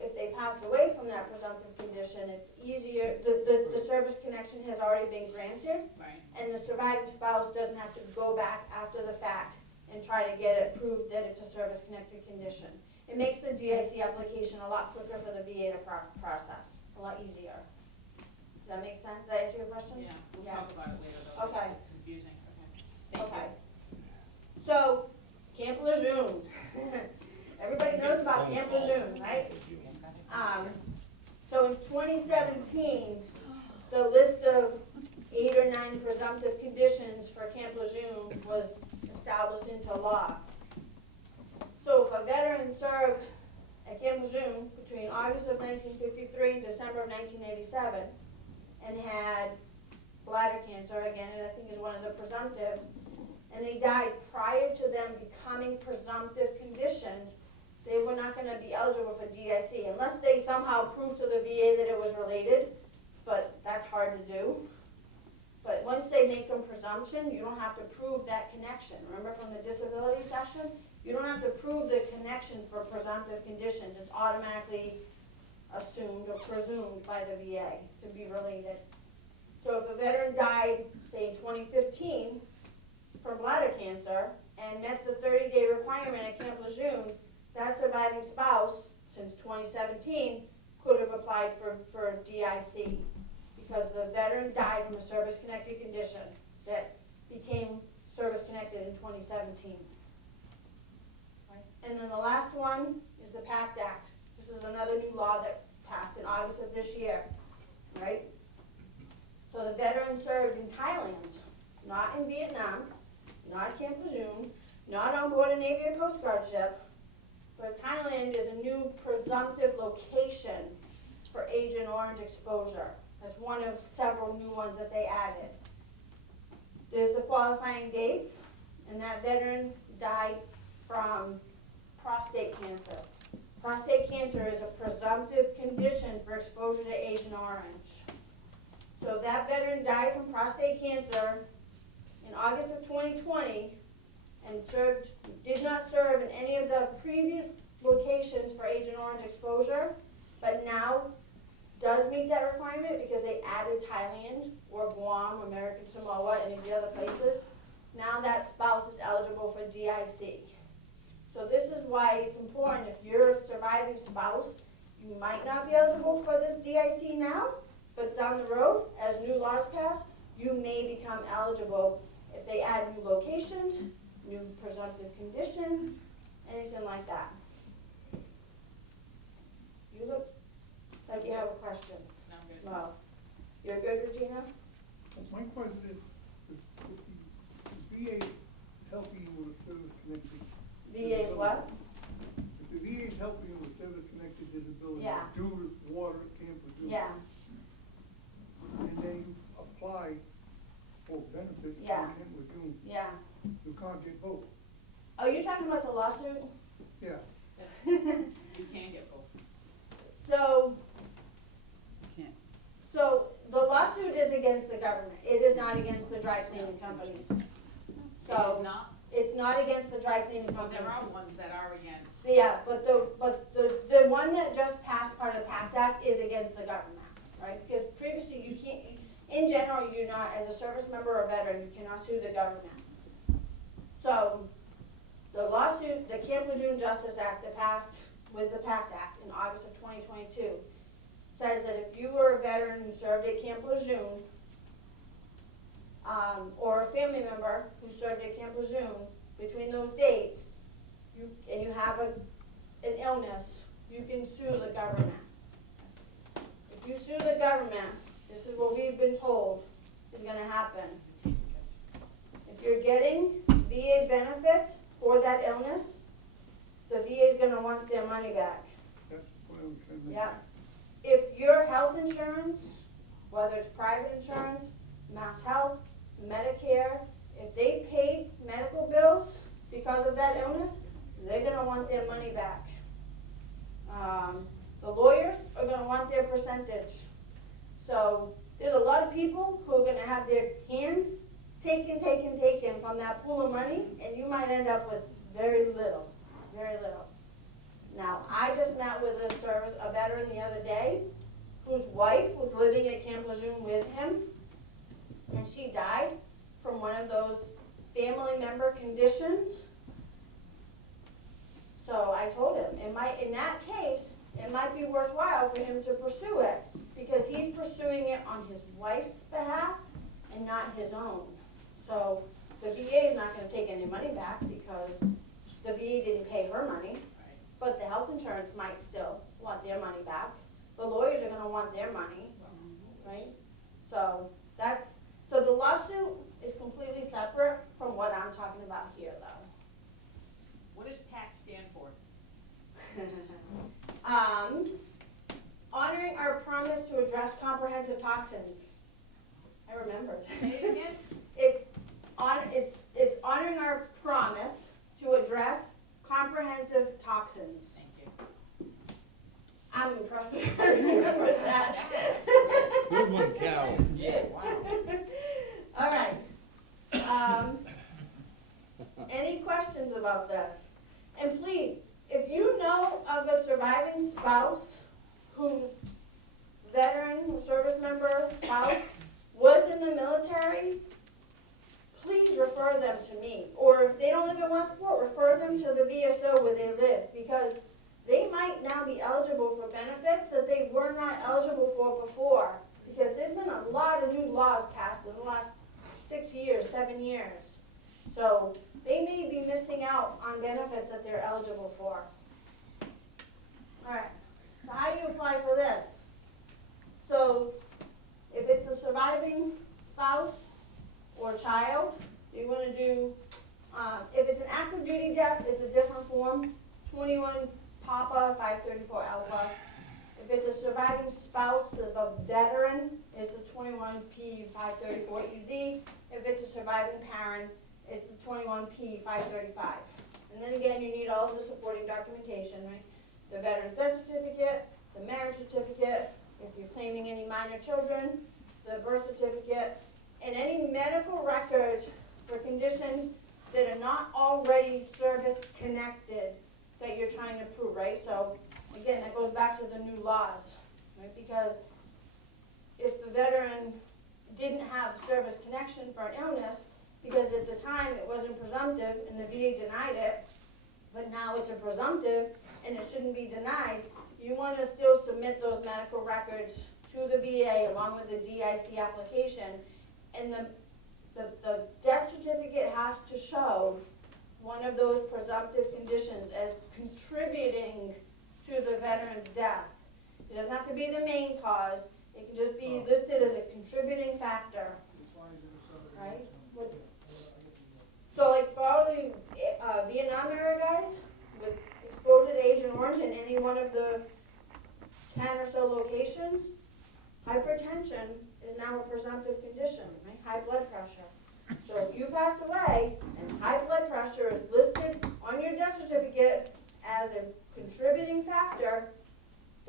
if they pass away from that presumptive condition, it's easier, the service connection has already been granted, Right. and the surviving spouse doesn't have to go back after the fact and try to get it proved that it's a service-connected condition. It makes the DIC application a lot quicker for the VA to process, a lot easier. Does that make sense? Does that answer your question? Yeah, we'll Yeah. talk about it later though. Okay. It's confusing, okay. Thank you. Okay. So, Camp Lejeune. Everybody knows about Camp Lejeune, right? So in 2017, the list of 8 or 9 presumptive conditions for Camp Lejeune was established into law. So if a veteran served at Camp Lejeune between August of 1953 and December of 1987 and had bladder cancer, again, I think is one of the presumptives, and they died prior to them becoming presumptive conditions, they were not going to be eligible for DIC unless they somehow proved to the VA that it was related, but that's hard to do. But once they make them presumption, you don't have to prove that connection. Remember from the disability session? You don't have to prove the connection for presumptive conditions. It's automatically assumed or presumed by the VA to be related. So if a veteran died, say in 2015, from bladder cancer and met the 30-day requirement at Camp Lejeune, that surviving spouse, since 2017, could have applied for DIC because the veteran died from a service-connected condition that became service-connected in 2017. Right. And then the last one is the PACT Act. This is another new law that passed in August of this year, right? So the veteran served in Thailand, not in Vietnam, not at Camp Lejeune, not on board a Navy or Coast Guard ship, but Thailand is a new presumptive location for Agent Orange exposure. That's one of several new ones that they added. There's the qualifying dates, and that veteran died from prostate cancer. Prostate cancer is a presumptive condition for exposure to Agent Orange. So that veteran died from prostate cancer in August of 2020 and did not serve in any of the previous locations for Agent Orange exposure, but now does meet that requirement because they added Thailand or Guam, American Samoa, and the other places. Now that spouse is eligible for DIC. So this is why it's important, if you're a surviving spouse, you might not be eligible for this DIC now, but down the road, as new laws pass, you you may become eligible if they add new locations, new presumptive conditions, anything like that. You look like you have a question. No, I'm good. Well, you're good, Regina? My question is, if the VA is helping you with a service-connected. VA's what? If the VA is helping you with service-connected disability. Yeah. Due to water at Camp Lejeune. Yeah, And then you apply for benefits from Yeah. Camp Lejeune, yeah. you can't get both. Oh, you're talking about the lawsuit? Yeah. You can get both. So, Can't. so the lawsuit is against the government. It is not against the dry cleaning companies. It So, is not, it's not against the dry cleaning but companies. there are ones that are against. Yeah, but the one that just passed part of the PACT Act is against the government, right? Because previously you can't, in general, you're not, as a service member or veteran, you cannot sue the government. So, the lawsuit, the Camp Lejeune Justice Act that passed with the PACT Act in August of 2022, says that if you were a veteran who served at Camp Lejeune, or a family member who served at Camp Lejeune between those dates, and you have an illness, you can sue the government. If you sue the government, this is what we've been told is gonna happen. If you're getting VA benefits for that illness, the VA is gonna want their money back. That's what I was trying to make. Yeah. If your health insurance, whether it's private insurance, Mass Health, Medicare, if they paid medical bills because of that illness, they're gonna want their money back. The lawyers are gonna want their percentage. So there's a lot of people who are gonna have their hands taken from that pool of money, and you might end up with very little, very little. Now, I just met with a veteran the other day, whose wife was living at Camp Lejeune with him, and she died from one of those family member conditions. So I told him, in that case, it might be worthwhile for him to pursue it, because he's pursuing it on his wife's behalf and not his own. So the VA is not gonna take any money back because the VA didn't pay her money, but the health insurance might still want their money back. The lawyers are gonna want their money, right? So so the lawsuit is completely separate from what I'm talking about here, though. What does PAC stand for? Honoring our promise to address comprehensive toxins. I remembered. Say it again? It's honoring our promise to address comprehensive toxins. Thank you. I'm impressed that I remembered that. Good one, Carol. Yeah, wow. All right. Any questions about this? And please, if you know of a surviving spouse who, veteran, service member, spouse, was in the military, please refer them to me. Or if they don't live in Westport, refer them to the VSO where they live, because they might now be eligible for benefits that they were not eligible for before. Because there's been a lot of new laws passed in the last 6 years, 7 years. So they may be missing out on benefits that they're eligible for. All right, so how do you apply for this? So if it's a surviving spouse or child, you want to do, if it's an active duty death, it's a different form, 21 Papa, 534 Alpha. If it's a surviving spouse of a veteran, it's a 21P 534 EZ. If it's a surviving parent, it's a 21P 535. And then again, you need all of the supporting documentation, right? The veteran's death certificate, the marriage certificate, if you're claiming any minor children, the birth certificate, and any medical records for conditions that are not already service-connected that you're trying to prove, right? So, again, that goes back to the new laws, right? Because if the veteran didn't have service connection for an illness, because at the time it wasn't presumptive and the VA denied it, but now it's a presumptive and it shouldn't be denied, you want to still submit those medical records to the VA along with the DIC application and the death certificate has to show one of those presumptive conditions as contributing to the veteran's death. It doesn't have to be the main cause, it can just be listed as a contributing factor, right? So like for all the Vietnam era guys with exposure to Agent Orange in any one of the 10 or so locations, hypertension is now a presumptive condition, right? High blood pressure. So if you pass away and high blood pressure is listed on your death certificate as a contributing factor,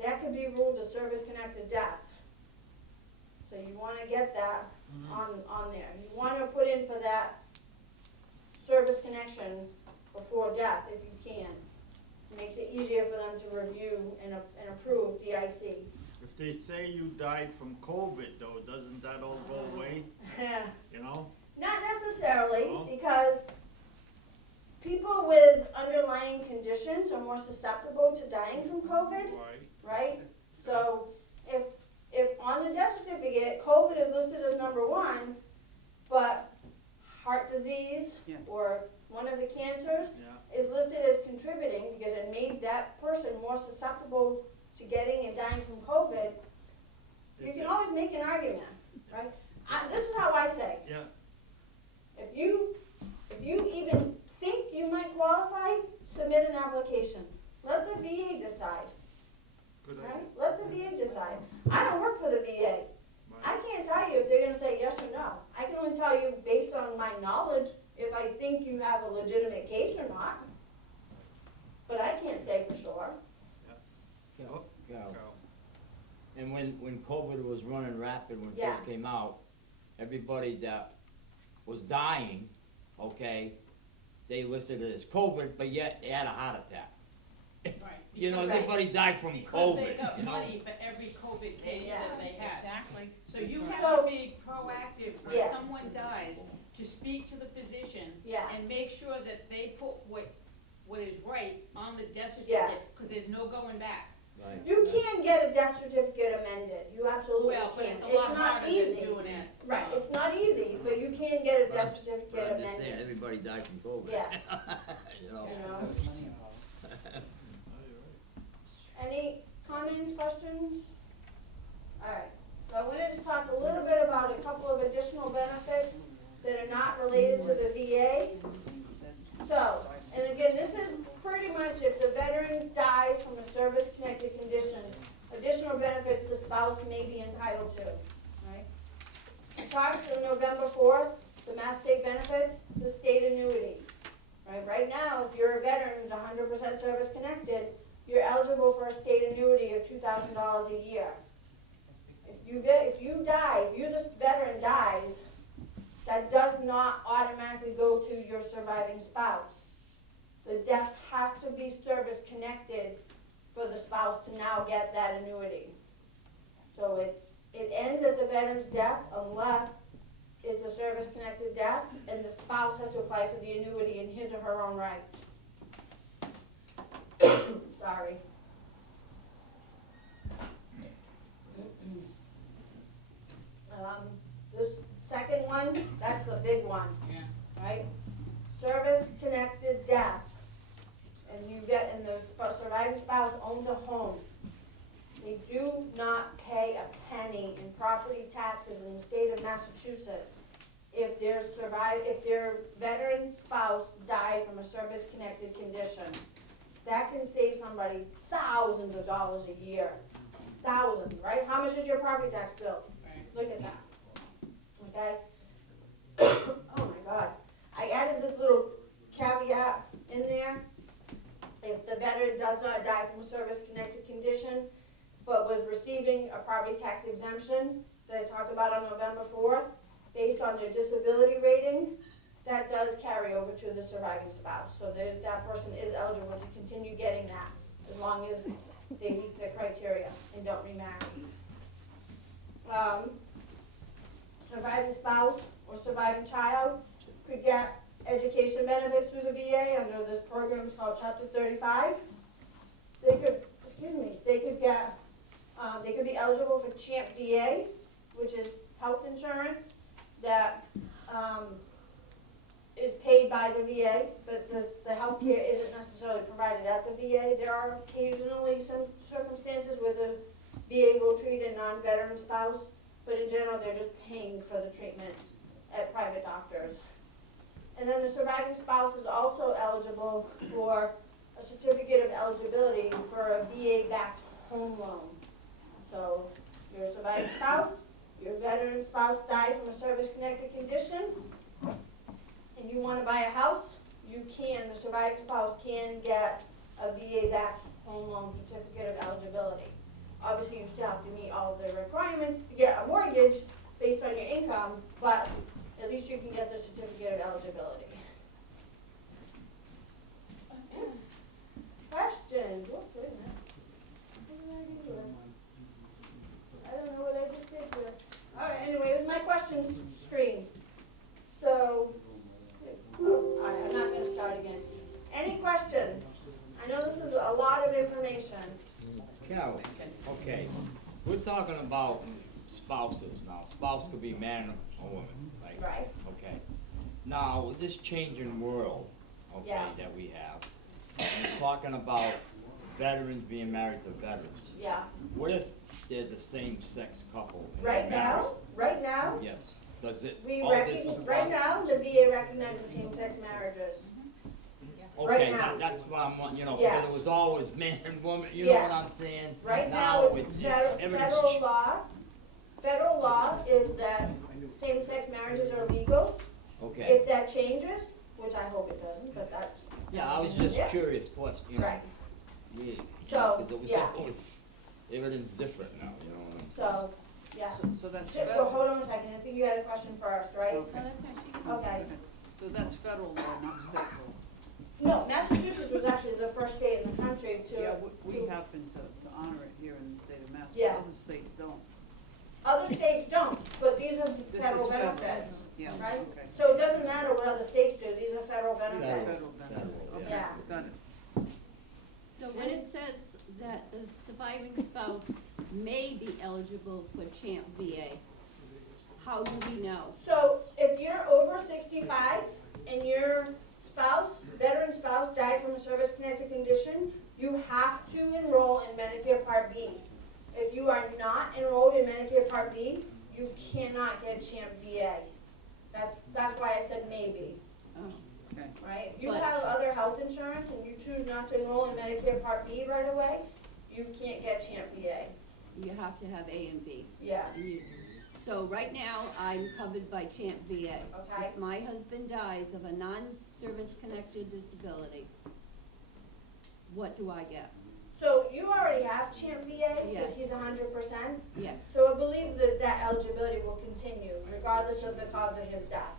that could be ruled a service-connected death. So you want to get that on there. You want to put in for that service connection before death if you can. It makes it easier for them to review and approve DIC. If they say you died from COVID though, doesn't that all go away, you know? Not necessarily, No? because people with underlying conditions are more susceptible to dying from COVID, Right. right? So if on the death certificate, COVID is listed as number 1, but heart disease Yeah. or one of the cancers Yeah. is listed as contributing because it made that person more susceptible to getting and dying from COVID, you can always make an argument, right? This is how I say, Yeah. if you even think you might qualify, submit an application. Let the VA decide, Good right? idea. Let the VA decide. I don't work for the VA. I Right. can't tell you if they're gonna say yes or no. I can only tell you based on my knowledge if I think you have a legitimate case or not. But I can't say for sure. Oh, Carol. Carol. And when COVID was running rapid, when it Yeah. first came out, everybody that was dying, okay, they listed it as COVID, but yet they had a heart attack. Right. You know, Right. everybody died from Because they COVID, got you know? money for every COVID case Yeah. that they had. Exactly. So you That's have So- to be proactive when Yeah. someone dies, to speak to the physician Yeah. and make sure that they put what is right on the death Yeah. certificate, because there's no going back. Right. You can get a death certificate amended. You absolutely Well, but can. it's a lot not harder than easy. doing it. Right, it's not easy, but you can get a But death I'm certificate I'm just saying, amended. everybody died from COVID. Yeah. You know? You know? Oh, you're right. Any comments, questions? Alright, so I wanted to talk a little bit about a couple of additional benefits that are not related to the VA. So, and again, this is pretty much if the veteran dies from a service-connected condition, additional benefits the spouse may be entitled to, right? We talked on November 4th, the Mass State benefits, the state annuity. Right now, if you're a veteran who's 100% service-connected, you're eligible for a state annuity of $2,000 a year. If you this veteran dies, that does not automatically go to your surviving spouse. The death has to be service-connected for the spouse to now get that annuity. So it ends at the veteran's death unless it's a service-connected death and the spouse has to apply for the annuity in his or her own right. Sorry. This second one, that's the big one, Yeah. right? Service-connected death. And the surviving spouse owns a home. They do not pay a penny in property taxes in the state of Massachusetts if their veteran spouse died from a service-connected condition. That can save somebody thousands of dollars a year. Thousands, right? How much is your property tax bill? Right. Look at that. Okay? Oh my God. I added this little caveat in there. If the veteran does not die from a service-connected condition, but was receiving a property tax exemption that I talked about on November 4th, based on their disability rating, that does carry over to the surviving spouse. So that person is eligible to continue getting that as long as they meet the criteria and don't remarry. Surviving spouse or surviving child could get education benefits through the VA under this program called Chapter 35. They could be eligible for CHAMP VA, which is health insurance that, is paid by the VA, but the healthcare isn't necessarily provided at the VA. There are occasionally some circumstances where the VA will treat a non-veteran spouse, but in general, they're just paying for the treatment at private doctors. And then the surviving spouse is also eligible for a certificate of eligibility for a VA-backed home loan. So your surviving spouse, your veteran spouse died from a service-connected condition, and you want to buy a house, you can, the surviving spouse can get a VA-backed home loan certificate of eligibility. Obviously, you still have to meet all of the requirements to get a mortgage based on your income, but at least you can get the certificate of eligibility. Questions? Whoops, wait a minute. What did I do here? I don't know what I just did here. All right, anyway, it was my questions screen. So, all right, I'm not gonna start again. Any questions? I know this is a lot of information. Carol, okay, we're talking about spouses now. Spouse could be man or woman, right? Right. Okay. Now, with this changing world, okay, Yeah. that we have, and we're talking about veterans being married to veterans. Yeah. What if they're the same-sex couple? and Right they're married? now, Yes. Does it, we all this recognize, apply? right now, the VA recognizes same-sex marriages. right Okay, now. that's what I'm, you know, Yeah. because it was always man and woman, you know Yeah. what I'm saying? Right now, it's everything's federal law is that same-sex marriages are legal. Okay, If that changes, which I hope it doesn't, but that's, yeah, I was just Yeah. curious, what, you know, right. really, So, because it was yeah. always, everything's different now, you know what I'm saying? So, yeah. So that's Well, federal, hold on a second, I think you had a question first, right? okay, Okay. so that's federal law, not state law. No, Massachusetts was actually the first state in the country to. Yeah, we to- happen to honor it here in the state of Mass, but Yeah. other states don't. Other states don't, but these are This federal is federal. benefits, Yeah, right? okay. So it doesn't matter what other states do, these are federal These are benefits. federal benefits, Federal, okay, yeah. got it. So when it says that the surviving spouse may be eligible for CHAMP VA, how do we know? So if you're over 65 and your spouse, veteran spouse died from a service-connected condition, you have to enroll in Medicare Part B. If you are not enrolled in Medicare Part B, you cannot get CHAMP VA. That's why I said maybe, Oh, Okay. right? If you But- have other health insurance and you choose not to enroll in Medicare Part B right away, you can't get CHAMP VA. you have to have A and B. Yeah, And you- So right now, I'm covered by CHAMP VA. okay? If my husband dies of a non-service connected disability, what do I get? So you already have CHAMP VA because Yes. he's 100%. Yes, So I believe that that eligibility will continue regardless of the cause of his death.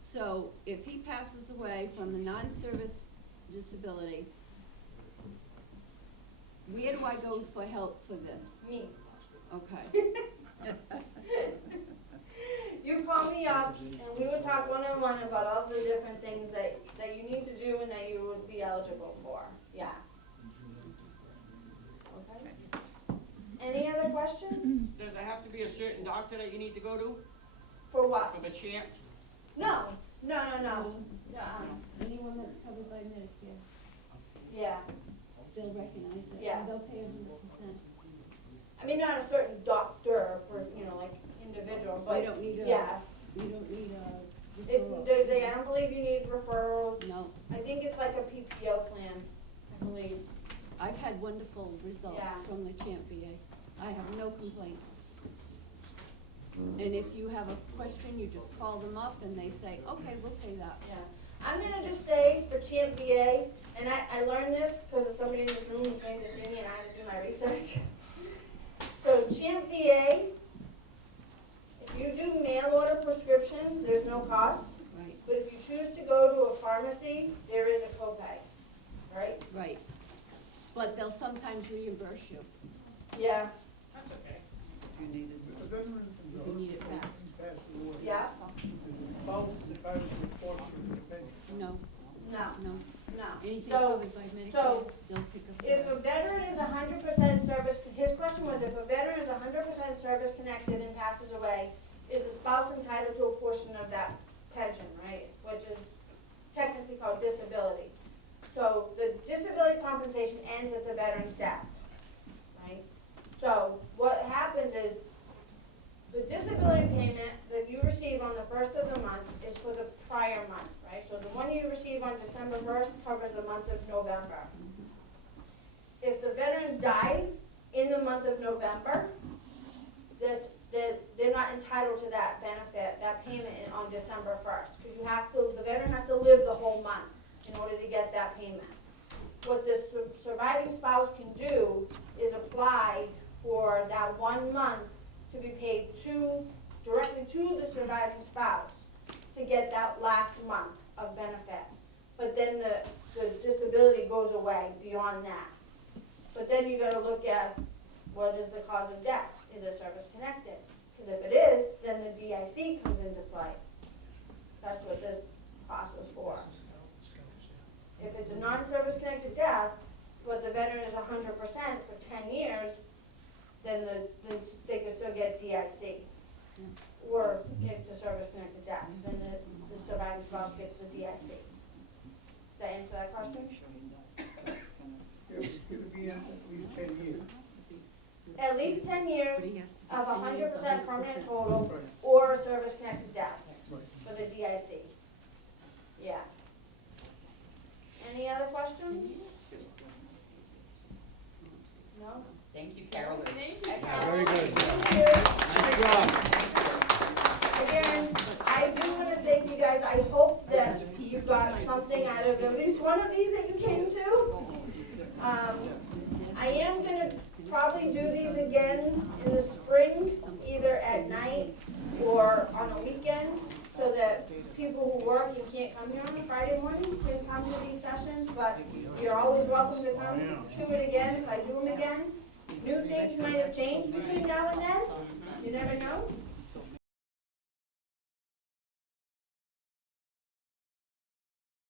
so if he passes away from the non-service disability, where do I go for help for this? Me. Okay, You call me up and we would talk one-on-one about all the different things that you need to do and that you would be eligible for. Yeah. Okay. Any other questions? Does it have to be a certain doctor that you need to go to For what? for the CHAMP? No. anyone that's covered by Medicare, Yeah. they'll recognize it, Yeah. and they'll pay 100%. I mean, not a certain doctor for, like individual, but We don't need a, yeah. we don't need a It's, referral. I don't believe you need referrals. No, I think it's like a PPO plan, I believe. I've had wonderful results Yeah. from the CHAMP VA. I have no complaints. And if you have a question, you just call them up and they say, okay, we'll pay that. Yeah, I'm gonna just say for CHAMP VA, and I learned this because somebody in this room was going to see me and I had to do my research. So CHAMP VA, if you do mail order prescription, there's no cost. Right, But if you choose to go to a pharmacy, there is a copay, right? right. But they'll sometimes reimburse you. Yeah, That's okay. If you needed A veteran If you need it fast. passed away. yeah, Spouse entitled to a portion of the pension. No, no, no. no. Anything So, covered by Medicare, they'll pick up the if a rest. veteran is 100% service, his question was if a veteran is 100% service connected and passes away, is the spouse entitled to a portion of that pension, right? Which is technically called disability. So the disability compensation ends at the veteran's death, right? So what happens is the disability payment that you receive on the first of the month is for the prior month, right? So the one you receive on December 1st covers the month of November. If the veteran dies in the month of November, they're not entitled to that benefit, that payment on December 1st, because the veteran has to live the whole month in order to get that payment. What the surviving spouse can do is apply for that 1 month to be paid directly to the surviving spouse to get that last month of benefit. But then the disability goes away beyond that. But then you gotta look at what is the cause of death? Is it service connected? Because if it is, then the DIC comes into play. That's what this class was for. If it's a non-service connected death, but the veteran is 100% for 10 years, then they could still get DIC. Or if it's a service connected death, then the surviving spouse gets the DIC. Does that answer that question? It would be at least 10 years. At least 10 years But he has to be of 10 years, 100% permanent total Right. or a service connected death Right. for the DIC. Yeah. Any other questions? No? Thank you, Carolyn. Very good. Thank you. Nice job. Again, I do want to thank you guys. I hope that you got something out of at least one of these that you came to. I am going to probably do these again in the spring, either at night or on a weekend, so that people who work and can't come here on a Friday morning can come to these sessions, but you're always welcome to come to it again if I do them again. New things might have changed between now and then, you never know.